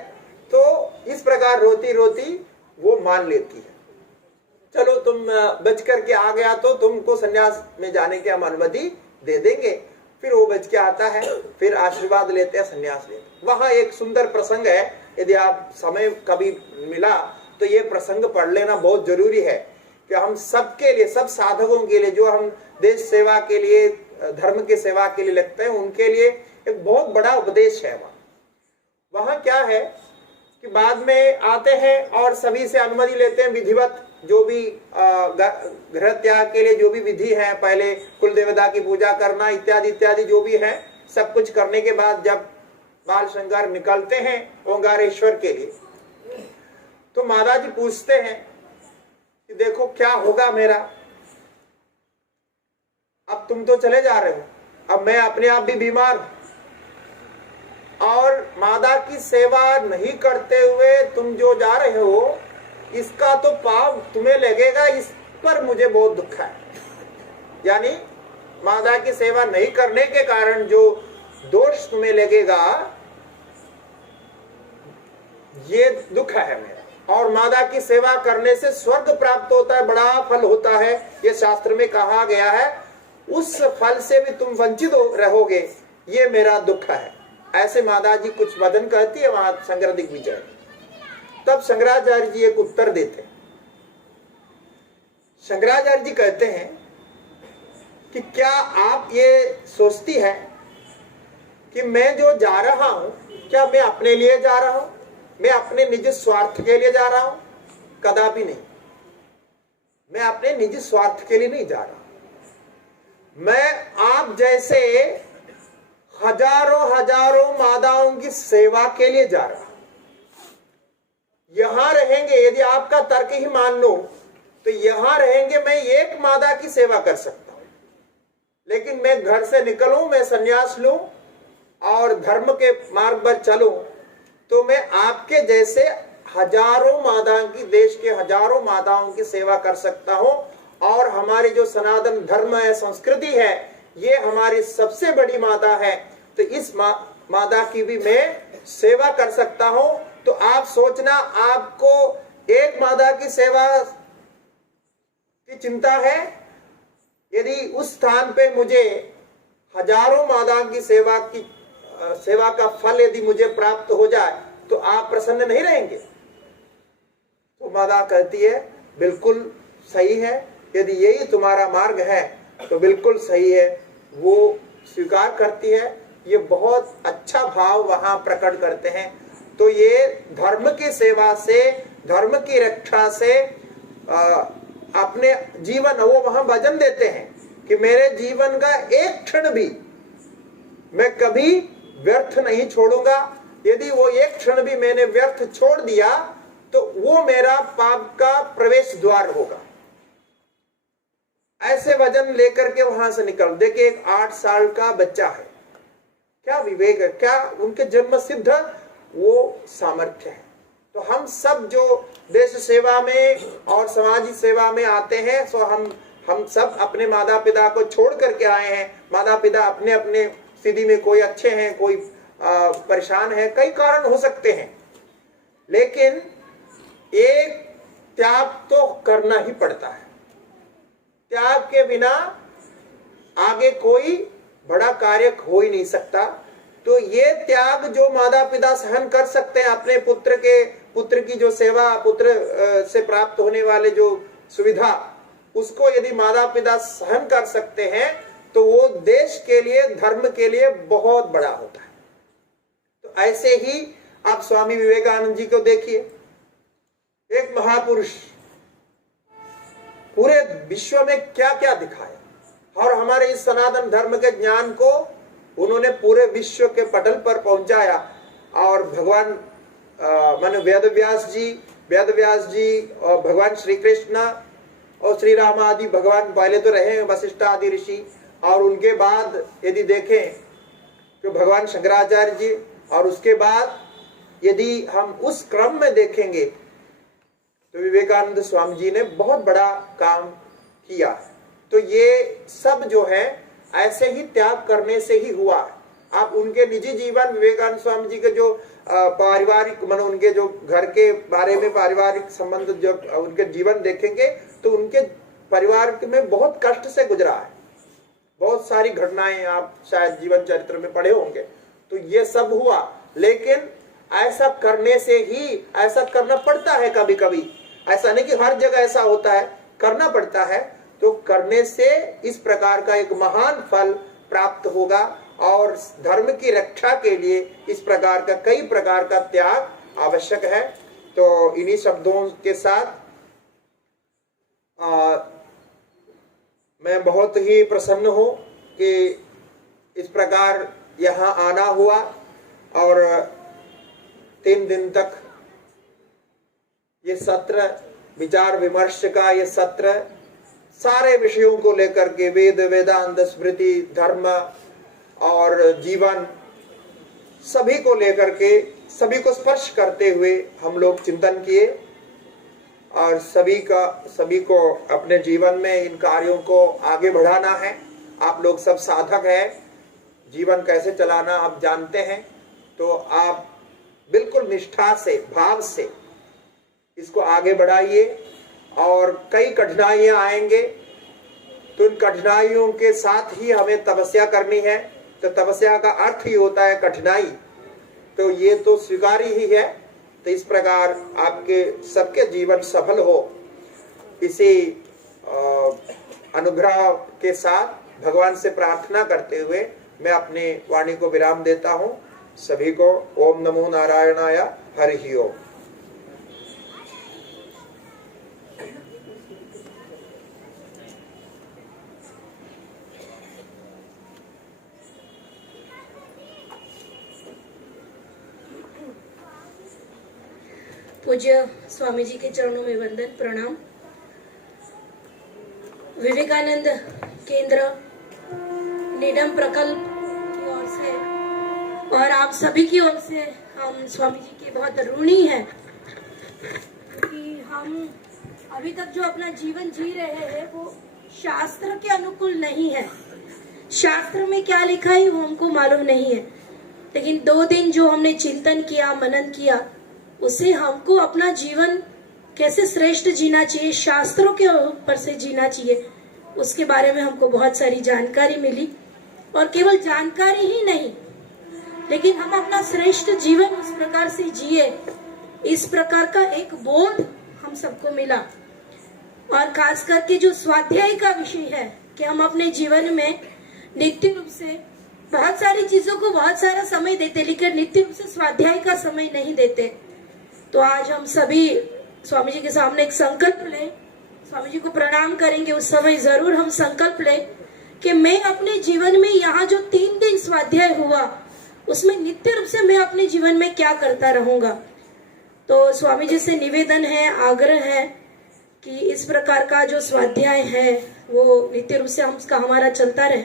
तो इस प्रकार रोती रोती वो मान लेती है, चलो तुम बच करके आ गया तो तुमको संन्यास में जाने की हम अनुमति दे देंगे। फिर वो बच के आता है, फिर आशीर्वाद लेते हैं, संन्यास लेते हैं। वहां एक सुंदर प्रसंग है, यदि आप समय कभी मिला तो ये प्रसंग पढ़ लेना बहुत जरूरी है कि हम सबके लिए, सब साधकों के लिए, जो हम देश सेवा के लिए, धर्म की सेवा के लिए लगते हैं, उनके लिए एक बहुत बड़ा उपदेश है। वहां क्या है कि बाद में आते हैं और सभी से अनुमति लेते हैं, विधिवत जो भी गृह त्याग के लिए जो भी विधि है, पहले कुल देवता की पूजा करना इत्यादि इत्यादि जो भी है, सब कुछ करने के बाद जब बाल शंकर निकलते हैं ओंकारेश्वर के लिए, तो माता जी पूछते हैं कि देखो क्या होगा मेरा, अब तुम तो चले जा रहे हो, अब मैं अपने आप भी बीमार हूं, और माता की सेवा नहीं करते हुए तुम जो जा रहे हो इसका तो पाप तुम्हें लगेगा, इस पर मुझे बहुत दुख है। यानी माता की सेवा नहीं करने के कारण जो दोष तुम्हें लगेगा, ये दुख है मेरा। और माता की सेवा करने से स्वर्ग प्राप्त होता है, बड़ा फल होता है, ये शास्त्र में कहा गया है। उस फल से भी तुम वंचित रहोगे, ये मेरा दुख है। ऐसे माता जी कुछ वदन कहती है वहां शंकर दिग्विजय। तब शंकराचार्य जी एक उत्तर देते हैं। शंकराचार्य जी कहते हैं कि क्या आप ये सोचती है कि मैं जो जा रहा हूं, क्या मैं अपने लिए जा रहा हूं, मैं अपने निज स्वार्थ के लिए जा रहा हूं? कदापि नहीं, मैं अपने निज स्वार्थ के लिए नहीं जा रहा। मैं आप जैसे हजारों हजारों माताओं की सेवा के लिए जा रहा हूं। यहां रहेंगे, यदि आपका तर्क ही मान लो तो यहां रहेंगे मैं एक माता की सेवा कर सकता हूं, लेकिन मैं घर से निकलूं, मैं संन्यास लूं और धर्म के मार्ग पर चलूं, तो मैं आपके जैसे हजारों माताओं की, देश के हजारों माताओं की सेवा कर सकता हूं। और हमारी जो सनातन धर्म है, संस्कृति है, ये हमारी सबसे बड़ी माता है। तो इस मादा की भी मैं सेवा कर सकता हूं। तो आप सोचना, आपको एक मादा की सेवा की चिंता है, यदि उस स्थान पे मुझे हजारों मादा की सेवा का फल यदि मुझे प्राप्त हो जाए तो आप प्रसन्न नहीं रहेंगे? तो मादा कहती है बिल्कुल सही है, यदि यही तुम्हारा मार्ग है तो बिल्कुल सही है। वो स्वीकार करती है। ये बहुत अच्छा भाव वहां प्रकट करते हैं। तो ये धर्म की सेवा से, धर्म की रक्षा से अपने जीवन, वो वहां वचन देते हैं कि मेरे जीवन का एक क्षण भी मैं कभी व्यर्थ नहीं छोड़ूंगा। यदि वो एक क्षण भी मैंने व्यर्थ छोड़ दिया तो वो मेरा पाप का प्रवेश द्वार होगा। ऐसे वजन लेकर के वहां से निकल। देखिए, एक 8 साल का बच्चा है, क्या विवेक है, क्या उनके जन्म सिद्ध वो सामर्थ्य है। तो हम सब जो देश सेवा में और समाज सेवा में आते हैं, सो हम सब अपने माता पिता को छोड़ करके आए हैं। माता पिता अपने अपने स्थिति में, कोई अच्छे हैं, कोई परेशान है, कई कारण हो सकते हैं, लेकिन एक त्याग तो करना ही पड़ता है। त्याग के बिना आगे कोई बड़ा कार्य हो ही नहीं सकता। तो ये त्याग जो माता पिता सहन कर सकते हैं अपने पुत्र की जो सेवा, पुत्र से प्राप्त होने वाले जो सुविधा, उसको यदि माता पिता सहन कर सकते हैं तो वो देश के लिए, धर्म के लिए बहुत बड़ा होता है। तो ऐसे ही आप स्वामी विवेकानंद जी को देखिए, एक महापुरुष, पूरे विश्व में क्या क्या दिखाया और हमारे इस सनातन धर्म के ज्ञान को उन्होंने पूरे विश्व के पटल पर पहुंचाया। और भगवान मानो वेदव्यास जी और भगवान श्री कृष्ण और श्री राम आदि भगवान पहले तो रहे वशिष्ठ आदि ऋषि, और उनके बाद यदि देखें तो भगवान शंकराचार्य जी, और उसके बाद यदि हम उस क्रम में देखेंगे तो विवेकानंद स्वामी जी ने बहुत बड़ा काम किया। तो ये सब जो है ऐसे ही त्याग करने से ही हुआ। आप उनके निजी जीवन, विवेकानंद स्वामी जी के जो पारिवारिक, मानो उनके जो घर के बारे में पारिवारिक संबंध, जो उनके जीवन देखेंगे तो उनके परिवार में बहुत कष्ट से गुजरा है। बहुत सारी घटनाएं आप शायद जीवन चरित्र में पढ़े होंगे। तो ये सब हुआ, लेकिन ऐसा करने से ही, ऐसा करना पड़ता है कभी कभी, ऐसा नहीं कि हर जगह ऐसा होता है, करना पड़ता है। तो करने से इस प्रकार का एक महान फल प्राप्त होगा, और धर्म की रक्षा के लिए इस प्रकार का, कई प्रकार का त्याग आवश्यक है। तो इन्हीं शब्दों के साथ मैं बहुत ही प्रसन्न हूं कि इस प्रकार यहाँ आना हुआ, और 3 दिन तक ये सत्र, विचार विमर्श का ये सत्र, सारे विषयों को लेकर के, वेद, वेदांत, स्मृति, धर्म और जीवन, सभी को लेकर के, सभी को स्पर्श करते हुए हम लोग चिंतन किए, और सभी को अपने जीवन में इन कार्यों को आगे बढ़ाना है। आप लोग सब साधक हैं, जीवन कैसे चलाना आप जानते हैं। तो आप बिल्कुल निष्ठा से, भाव से इसको आगे बढ़ाइए। और कई कठिनाइयां आएंगे, तो इन कठिनाइयों के साथ ही हमें तपस्या करनी है। तो तपस्या का अर्थ ही होता है कठिनाई, तो ये तो स्वीकारी ही है। तो इस प्रकार आपके सबके जीवन सफल हो, इसी अनुग्रह के साथ भगवान से प्रार्थना करते हुए मैं अपनी वाणी को विराम देता हूं। सभी को ओम नमो नारायणाय, हरि ओम। पूज्य स्वामी जी के चरणों में वंदन प्रणाम। विवेकानंद केंद्र निडम प्रकल्प की ओर से और आप सभी की ओर से हम स्वामी जी के बहुत ऋणी हैं कि हम अभी तक जो अपना जीवन जी रहे हैं वो शास्त्र के अनुकूल नहीं है। शास्त्र में क्या लिखा है वो हमको मालूम नहीं है, लेकिन 2 दिन जो हमने चिंतन किया, मनन किया, उससे हमको अपना जीवन कैसे श्रेष्ठ जीना चाहिए, शास्त्रों के ऊपर से जीना चाहिए, उसके बारे में हमको बहुत सारी जानकारी मिली। और केवल जानकारी ही नहीं, लेकिन हम अपना श्रेष्ठ जीवन उस प्रकार से जिए, इस प्रकार का एक बोध हम सबको मिला। और खास करके जो स्वाध्याय का विषय है कि हम अपने जीवन में नित्य रूप से बहुत सारी चीजों को बहुत सारा समय देते, लेकिन नित्य रूप से स्वाध्याय का समय नहीं देते। तो आज हम सभी स्वामी जी के सामने एक संकल्प लें, स्वामी जी को प्रणाम करेंगे, उस समय जरूर हम संकल्प लें कि मैं अपने जीवन में यहाँ जो 3 दिन स्वाध्याय हुआ, उसमें नित्य रूप से मैं अपने जीवन में क्या करता रहूंगा। तो स्वामी जी से निवेदन है, आग्रह है कि इस प्रकार का जो स्वाध्याय है वो नित्य रूप से हमारा चलता रहे।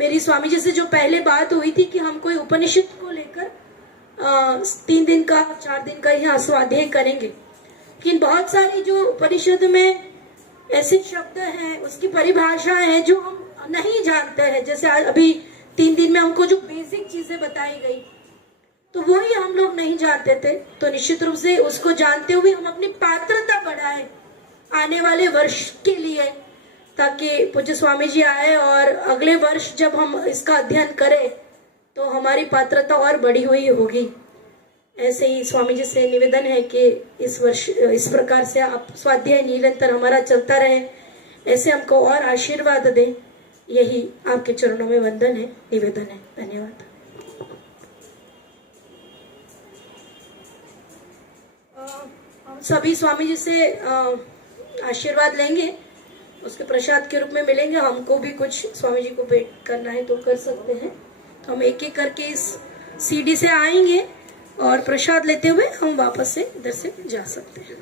मेरी स्वामी जी से जो पहले बात हुई थी कि हम कोई उपनिषद को लेकर 3 दिन का 4 दिन का यहाँ स्वाध्याय करेंगे, लेकिन बहुत सारी जो उपनिषद में ऐसे शब्द हैं, उसकी परिभाषा है जो हम नहीं जानते हैं। जैसे अभी 3 दिन में हमको जो बेसिक चीजें बताई गई, तो वो ही हम लोग नहीं जानते थे। तो निश्चित रूप से उसको जानते हुए हम अपनी पात्रता बढ़ाएं आने वाले वर्ष के लिए, ताकि पूज्य स्वामी जी आए और अगले वर्ष जब हम इसका अध्ययन करें तो हमारी पात्रता और बढ़ी हुई होगी। ऐसे ही स्वामी जी से निवेदन है कि इस वर्ष इस प्रकार से आप स्वाध्याय निरंतर हमारा चलता रहे, ऐसे हमको और आशीर्वाद दें। यही आपके चरणों में वंदन है, निवेदन है। धन्यवाद। हम सभी स्वामी जी से आशीर्वाद लेंगे, उसके प्रसाद के रूप में मिलेंगे। हमको भी कुछ स्वामी जी को भेंट करना है तो कर सकते हैं। तो हम एक एक करके इस सीढ़ी से आएंगे और प्रसाद लेते हुए हम वापस से इधर से जा सकते हैं।